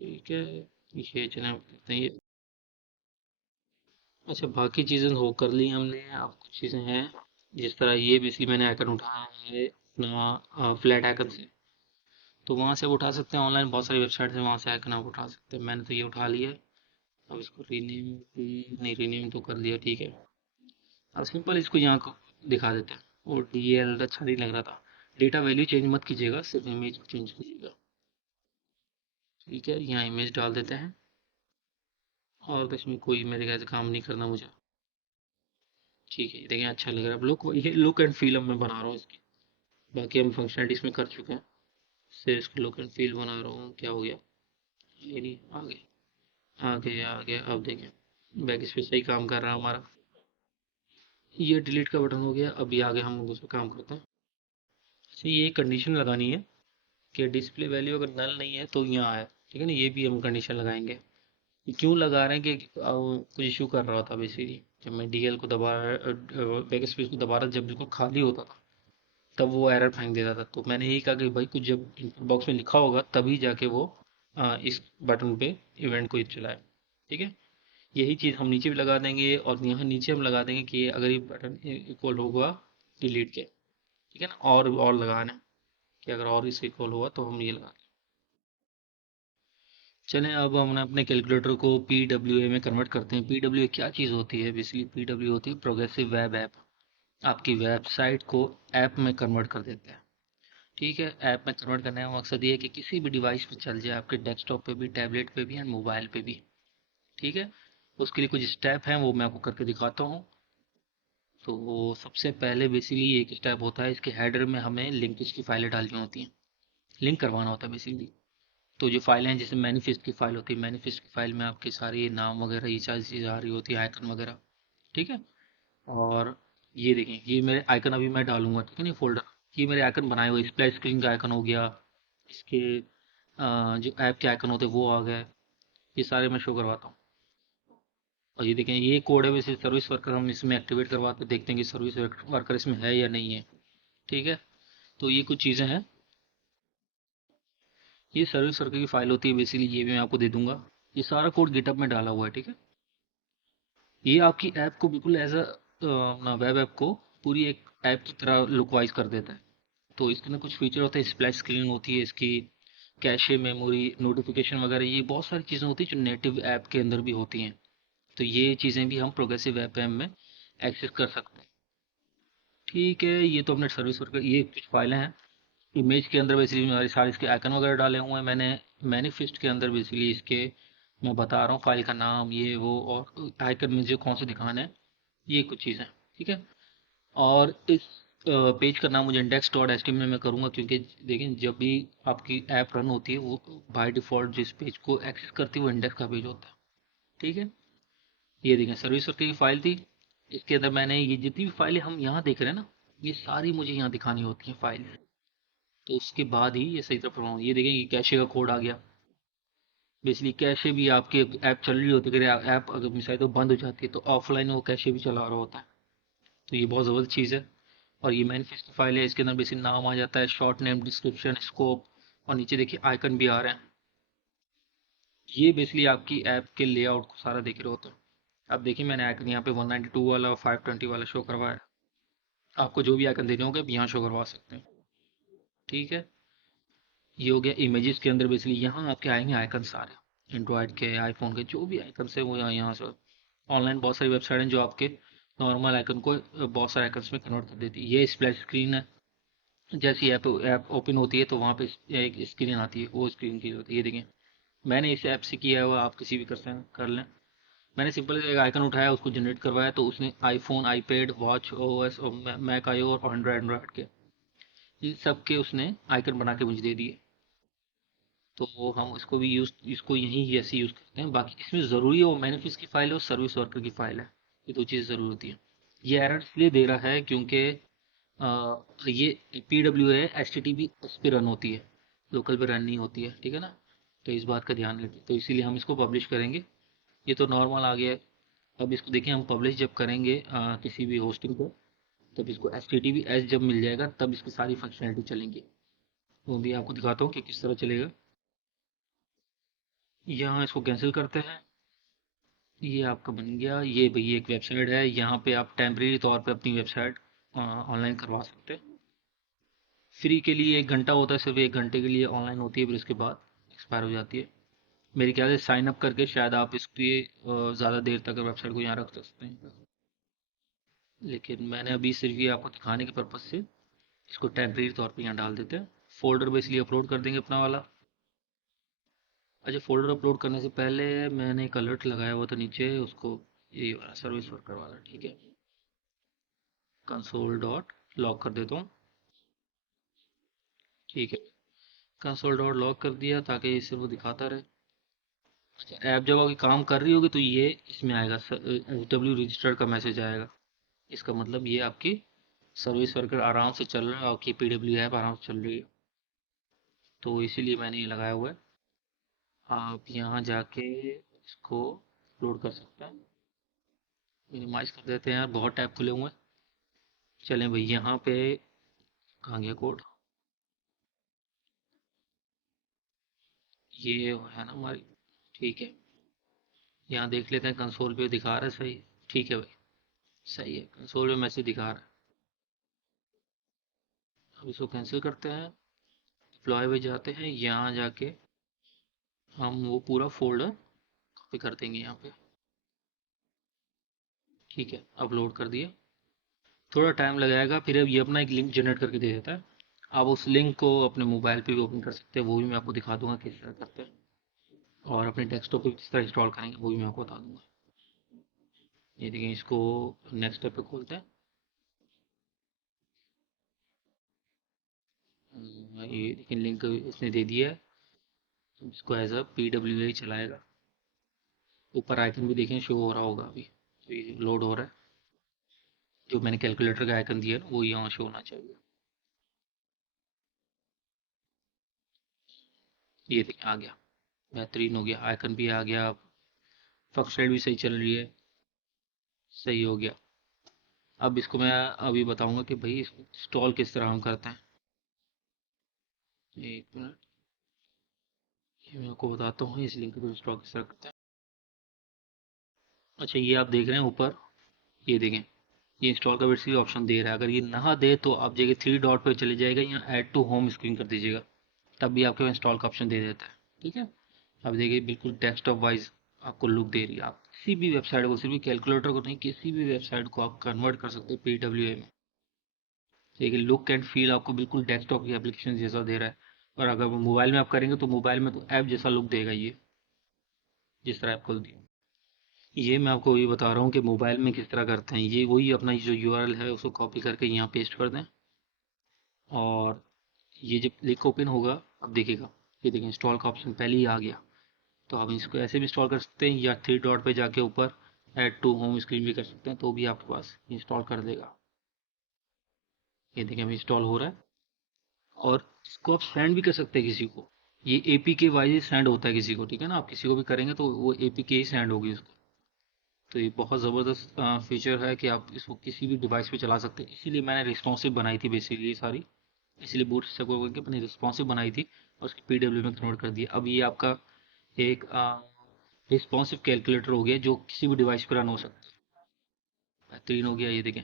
ठीक है, ये चलें हम करते हैं ये। अच्छा, बाकी चीज़ें हो कर ली हमने। अब कुछ चीज़ें हैं, जिस तरह ये बेसिकली मैंने आइकन उठाया है अपना फ्लैट आइकन से। तो वहाँ से आप उठा सकते हैं, ऑनलाइन बहुत सारी वेबसाइट से वहाँ से आइकन आप उठा सकते हैं। मैंने तो ये उठा लिया है। अब इसको रीनेम, नहीं रीनेम तो कर दिया, ठीक है। अब सिंपल इसको यहाँ को दिखा देते हैं। और DL अच्छा नहीं लग रहा था। डेटा वैल्यू चेंज मत कीजिएगा, सिर्फ इमेज चेंज कीजिएगा। ठीक है, यहाँ इमेज डाल देते हैं। और तो इसमें कोई मेरे ख्याल से काम नहीं करना मुझे। ठीक है, देखिए अच्छा लग रहा है। अब लुक, ये लुक एंड फील अब मैं बना रहा हूँ इसकी। बाकी हम फंक्शनलिटी इसमें कर चुके हैं। सिर्फ इसको लुक एंड फील बना रहा हूँ। क्या हो गया, ये नहीं, आ गया। अब देखें, बैक स्पेस सही काम कर रहा है हमारा। ये डिलीट का बटन हो गया। अभी आगे हम दूसरा काम करते हैं। अच्छा, ये कंडीशन लगानी है कि डिस्प्ले वैल्यू अगर नल नहीं है तो यहाँ है। ठीक है ना, ये भी हम कंडीशन लगाएंगे। ये क्यों लगा रहे हैं कि कुछ इशू कर रहा था बेसिकली। जब मैं DL को दबा बैक स्पेस को दबा रहा, जब बिल्कुल खाली होता था तब वो एरर फेंक देता था। तो मैंने यही कहा कि भाई कुछ जब इनपुट बॉक्स में लिखा होगा तभी जाके वो इस बटन पे इवेंट को चलाए। ठीक है, यही चीज़ हम नीचे भी लगा देंगे, और यहाँ नीचे हम लगा देंगे कि अगर ये बटन इक्वल होगा डिलीट के। ठीक है ना, और लगाना कि अगर और इससे इक्वल हुआ तो हम ये लगा दें। चलें, अब हम अपने कैलकुलेटर को PWA में कन्वर्ट करते हैं। PWA क्या चीज़ होती है? बेसिकली PWA होती है प्रोग्रेसिव वेब ऐप। आपकी वेबसाइट को ऐप में कन्वर्ट कर देते हैं। ठीक है, ऐप में कन्वर्ट करने का मकसद ये है कि किसी भी डिवाइस पे चल जाए, आपके डेस्कटॉप पे भी, टैबलेट पे भी एंड मोबाइल पे भी। ठीक है, उसके लिए कुछ स्टेप हैं वो मैं आपको करके दिखाता हूँ। तो वो सबसे पहले बेसिकली एक स्टेप होता है, इसके हेडर में हमें लिंक की फाइलें डालनी होती हैं, लिंक करवाना होता है बेसिकली। तो जो फाइलें हैं, जैसे मैनिफेस्ट की फाइल होती है, मैनिफेस्ट की फाइल में आपके सारे नाम वगैरह ये सारी चीज़ें आ रही होती है, आइकन वगैरह। ठीक है, और ये देखें, ये मेरे आइकन अभी मैं डालूंगा, ठीक है ना, फोल्डर। ये मेरे आइकन बनाए हुए, स्प्लैश स्क्रीन का आइकन हो गया, इसके जो ऐप के आइकन होते हैं वो आ गए। ये सारे मैं शो करवाता हूँ। और ये देखें, ये कोड है वैसे सर्विस वर्कर, हम इसमें एक्टिवेट करवाते देखते हैं कि सर्विस वर्कर इसमें है या नहीं है। ठीक है, तो ये कुछ चीज़ें हैं। ये सर्विस वर्कर की फाइल होती है बेसिकली, ये भी मैं आपको दे दूंगा। ये सारा कोड गिटअप में डाला हुआ है। ठीक है, ये आपकी ऐप को बिल्कुल एज अपना वेब ऐप को पूरी एक ऐप की तरह लुक वाइज कर देता है। तो इसके अंदर कुछ फीचर होते हैं, स्प्लैश स्क्रीन होती है इसकी, कैशे मेमोरी, नोटिफिकेशन वगैरह, ये बहुत सारी चीज़ें होती हैं जो नेटिव ऐप के अंदर भी होती हैं। तो ये चीज़ें भी हम प्रोग्रेसिव ऐप में एक्सेस कर सकते हैं। ठीक है, ये तो अपने सर्विस वर्कर, ये कुछ फाइलें हैं। इमेज के अंदर बेसिकली हमारे सारे इसके आइकन वगैरह डाले हुए हैं मैंने। मैनिफेस्ट के अंदर बेसिकली इसके मैं बता रहा हूँ फाइल का नाम, ये वो, और आइकन मुझे कौन से दिखाने हैं, ये कुछ चीज़ें। ठीक है, और इस पेज का नाम मुझे index.html में करूँगा, क्योंकि देखें जब भी आपकी ऐप रन होती है वो बाय डिफ़ॉल्ट जिस पेज को एक्सेस करती है वो इंडेक्स का पेज होता है। ठीक है, ये देखें सर्विस वर्कर की फाइल थी। इसके अंदर मैंने ये जितनी भी फाइलें हम यहाँ देख रहे हैं ना, ये सारी मुझे यहाँ दिखानी होती हैं फाइल। तो उसके बाद ही ये सही तरह प्रमाण। ये देखें, ये कैशे का कोड आ गया। बेसिकली कैशे भी आपके ऐप चल रही होती है, अगर ऐप अगर मिसाइल तो बंद हो जाती है तो ऑफलाइन वो कैशे भी चला रहा होता है। तो ये बहुत ज़बरदस्त चीज़ है। और ये मैनिफेस्ट फाइल है, इसके अंदर बेसिक नाम आ जाता है, शॉर्ट नेम, डिस्क्रिप्शन, स्कोप, और नीचे देखिए आइकन भी आ रहे हैं। ये बेसिकली आपकी ऐप के लेआउट को सारा देख रहे होते हैं। अब देखिए मैंने आइकन यहाँ पे 192 वाला और 520 वाला शो करवाया है। आपको जो भी आइकन देने होंगे आप यहाँ शो करवा सकते हैं। ठीक है, ये हो गया इमेजेस के अंदर। बेसिकली यहाँ आपके आएंगे आइकन सारे, एंड्रॉयड के, आईफोन के, जो भी आइकन है वो यहाँ से। ऑनलाइन बहुत सारी वेबसाइट हैं जो आपके नॉर्मल आइकन को बहुत सारे आइकन्स में कन्वर्ट कर देती है। ये स्प्लैश स्क्रीन है, जैसी ऐप ऐप ओपन होती है तो वहाँ पे एक स्क्रीन आती है, वो स्क्रीन की होती है। ये देखें, मैंने इस ऐप से किया हुआ, आप किसी भी कर लें। मैंने सिंपल एक आइकन उठाया, उसको जनरेट करवाया, तो उसने आईफोन, आईपैड, वॉच ओएस और मैक आईओ और एंड्रॉयड के, इन सब के उसने आइकन बना के मुझे दे दिए। तो हम इसको भी इसको यहीं ऐसे यूज़ करते हैं। बाकी इसमें ज़रूरी है वो मैनिफेस्ट की फाइल है और सर्विस वर्कर की फाइल है, ये दो चीज़ ज़रूर होती है। ये एरर इसलिए दे रहा है क्योंकि ये P W A H T T P उस पर रन होती है, लोकल पे रन नहीं होती है, ठीक है ना। तो इस बात का ध्यान रखिए, तो इसीलिए हम इसको पब्लिश करेंगे। ये तो नॉर्मल आ गया है। अब इसको देखिए, हम पब्लिश जब करेंगे किसी भी होस्टिंग को, तब इसको H T T P S जब मिल जाएगा तब इसकी सारी फंक्शनलिटी चलेंगी। वो भी आपको दिखाता हूँ कि किस तरह चलेगा। यहाँ इसको कैंसिल करते हैं। ये आपका बन गया। ये भई एक वेबसाइट है, यहाँ पे आप टेम्परेरी तौर पे अपनी वेबसाइट ऑनलाइन करवा सकते हैं। फ्री के लिए 1 घंटा होता है, सिर्फ 1 घंटे के लिए ऑनलाइन होती है, फिर उसके बाद एक्सपायर हो जाती है। मेरे ख्याल से साइन अप करके शायद आप इसकी ज़्यादा देर तक वेबसाइट को यहाँ रख सकते हैं। लेकिन मैंने अभी सिर्फ ये आपको दिखाने के पर्पज़ से इसको टेम्परेरी तौर पे यहाँ डाल देते हैं। फोल्डर में इसलिए अपलोड कर देंगे अपना वाला। अच्छा, फोल्डर अपलोड करने से पहले मैंने एक अलर्ट लगाया हुआ था नीचे, उसको ये वाला सर्विस वर्कर वाला, ठीक है। कंसोल डॉट लॉग कर देता हूँ, ठीक है। कंसोल डॉट लॉग कर दिया ताकि इससे वो दिखाता रहे। अच्छा, ऐप जब आपकी काम कर रही होगी तो ये इसमें आएगा, एच डब्ल्यू रजिस्टर्ड का मैसेज आएगा। इसका मतलब ये आपकी सर्विस वर्कर आराम से चल रहा है, आपकी पी डब्ल्यू ऐप आराम से चल रही है। तो इसीलिए मैंने ये लगाया हुआ है। आप यहाँ जाके इसको अपलोड कर सकते हैं। मिनिमाइज कर देते हैं यार, बहुत टैब खुले हुए हैं। चलें भाई, यहाँ पे कहाँ गया कोड, ये है ना हमारी, ठीक है। यहाँ देख लेते हैं, कंसोल पे दिखा रहा है सही, ठीक है भाई, सही है, कंसोल पे मैसेज दिखा रहा है। अब इसको कैंसिल करते हैं, डिप्लॉय पे जाते हैं, यहाँ जाके हम वो पूरा फोल्डर कॉपी कर देंगे यहाँ पे, ठीक है। अपलोड कर दिया, थोड़ा टाइम लगाएगा, फिर अब ये अपना एक लिंक जनरेट करके दे देता है। आप उस लिंक को अपने मोबाइल पे भी ओपन कर सकते हैं, वो भी मैं आपको दिखा दूंगा किस तरह करते हैं। और अपने डेस्कटॉप पे किस तरह इंस्टॉल करेंगे वो भी मैं आपको बता दूंगा। ये देखिए, इसको नेक्स्ट स्टेप पे खोलते हैं। ये देखिए लिंक इसने दे दिया है, इसको as a P W A चलाएगा। ऊपर आइकन भी देखें शो हो रहा होगा अभी, तो ये लोड हो रहा है। जो मैंने कैलकुलेटर का आइकन दिया है वो यहाँ शो होना चाहिए। ये देखिए आ गया, बेहतरीन हो गया, आइकन भी आ गया, फंक्शनल भी सही चल रही है, सही हो गया। अब इसको मैं अभी बताऊंगा कि भाई इसको इंस्टॉल किस तरह हम करते हैं। एक मिनट, ये मैं आपको बताता हूँ इस लिंक को इंस्टॉल किस तरह करते हैं। अच्छा, ये आप देख रहे हैं ऊपर, ये देखें, ये इंस्टॉल का बेसिकली ऑप्शन दे रहा है। अगर ये ना दे तो आप जगह 3 डॉट पे चले जाएगा, यहाँ ऐड टू होम स्क्रीन कर दीजिएगा, तब भी आपके इंस्टॉल का ऑप्शन दे देता है, ठीक है। अब देखिए बिल्कुल डेस्कटॉप वाइज आपको लुक दे रही है। आप किसी भी वेबसाइट को, सिर्फ कैलकुलेटर को नहीं, किसी भी वेबसाइट को आप कन्वर्ट कर सकते हैं पीडब्ल्यूए में। देखिए लुक एंड फील आपको बिल्कुल डेस्कटॉप की एप्लीकेशन जैसा दे रहा है। और अगर वो मोबाइल में आप करेंगे तो मोबाइल में तो ऐप जैसा लुक देगा ये, जिस तरह ऐप खोल दिया। ये मैं आपको ये बता रहा हूँ कि मोबाइल में किस तरह करते हैं। ये वही अपना जो यूआरएल है उसको कॉपी करके यहाँ पेस्ट कर दें, और ये जब लिंक ओपन होगा, अब देखिएगा, ये देखिए इंस्टॉल का ऑप्शन पहले ही आ गया। तो आप इसको ऐसे भी इंस्टॉल कर सकते हैं, या 3 डॉट पे जाके ऊपर ऐड टू होम स्क्रीन भी कर सकते हैं, तो भी आपके पास इंस्टॉल कर देगा। ये देखिए अभी इंस्टॉल हो रहा है। और इसको आप सेंड भी कर सकते हैं किसी को, ये एपीके वाइज सेंड होता है किसी को, ठीक है ना। आप किसी को भी करेंगे तो वो एपीके ही सेंड होगी उसको। तो ये बहुत ज़बरदस्त फीचर है कि आप इसको किसी भी डिवाइस पे चला सकते हैं, इसीलिए मैंने रिस्पॉन्सिव बनाई थी बेसिकली ये सारी, इसलिए बूट स्टैक करके मैंने रिस्पॉन्सिव बनाई थी और उसकी पीडब्ल्यू में कन्वर्ट कर दिया। अब ये आपका एक रिस्पॉन्सिव कैलकुलेटर हो गया जो किसी भी डिवाइस पर रन हो सकता है। बेहतरीन हो गया। ये देखें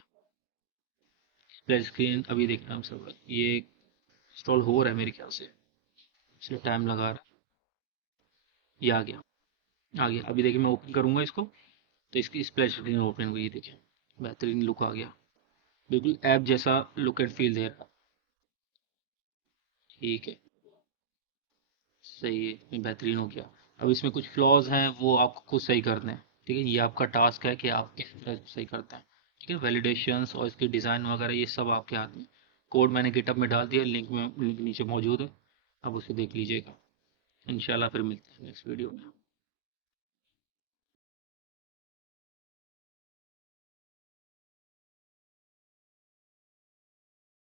स्प्लैश स्क्रीन, अभी देख रहे हैं हम सब, ये इंस्टॉल हो रहा है मेरे ख्याल से, इसलिए टाइम लगा रहा है। ये आ गया, आ गया। अभी देखिए मैं ओपन करूंगा इसको तो इसकी स्प्लैश स्क्रीन ओपन हो गई। ये देखिए बेहतरीन लुक आ गया, बिल्कुल ऐप जैसा लुक एंड फील दे रहा है। ठीक है, सही है, ये बेहतरीन हो गया। अब इसमें कुछ फ्लॉज हैं वो आपको खुद सही करने हैं। ठीक है, ये आपका टास्क है कि आप किस तरह से सही करते हैं। ठीक है, वैलिडेशंस और इसकी डिज़ाइन वगैरह ये सब आपके हाथ में। कोड मैंने गिटहब में डाल दिया, लिंक नीचे मौजूद है, अब उसे देख लीजिएगा। इंशाल्लाह फिर मिलते हैं नेक्स्ट वीडियो में।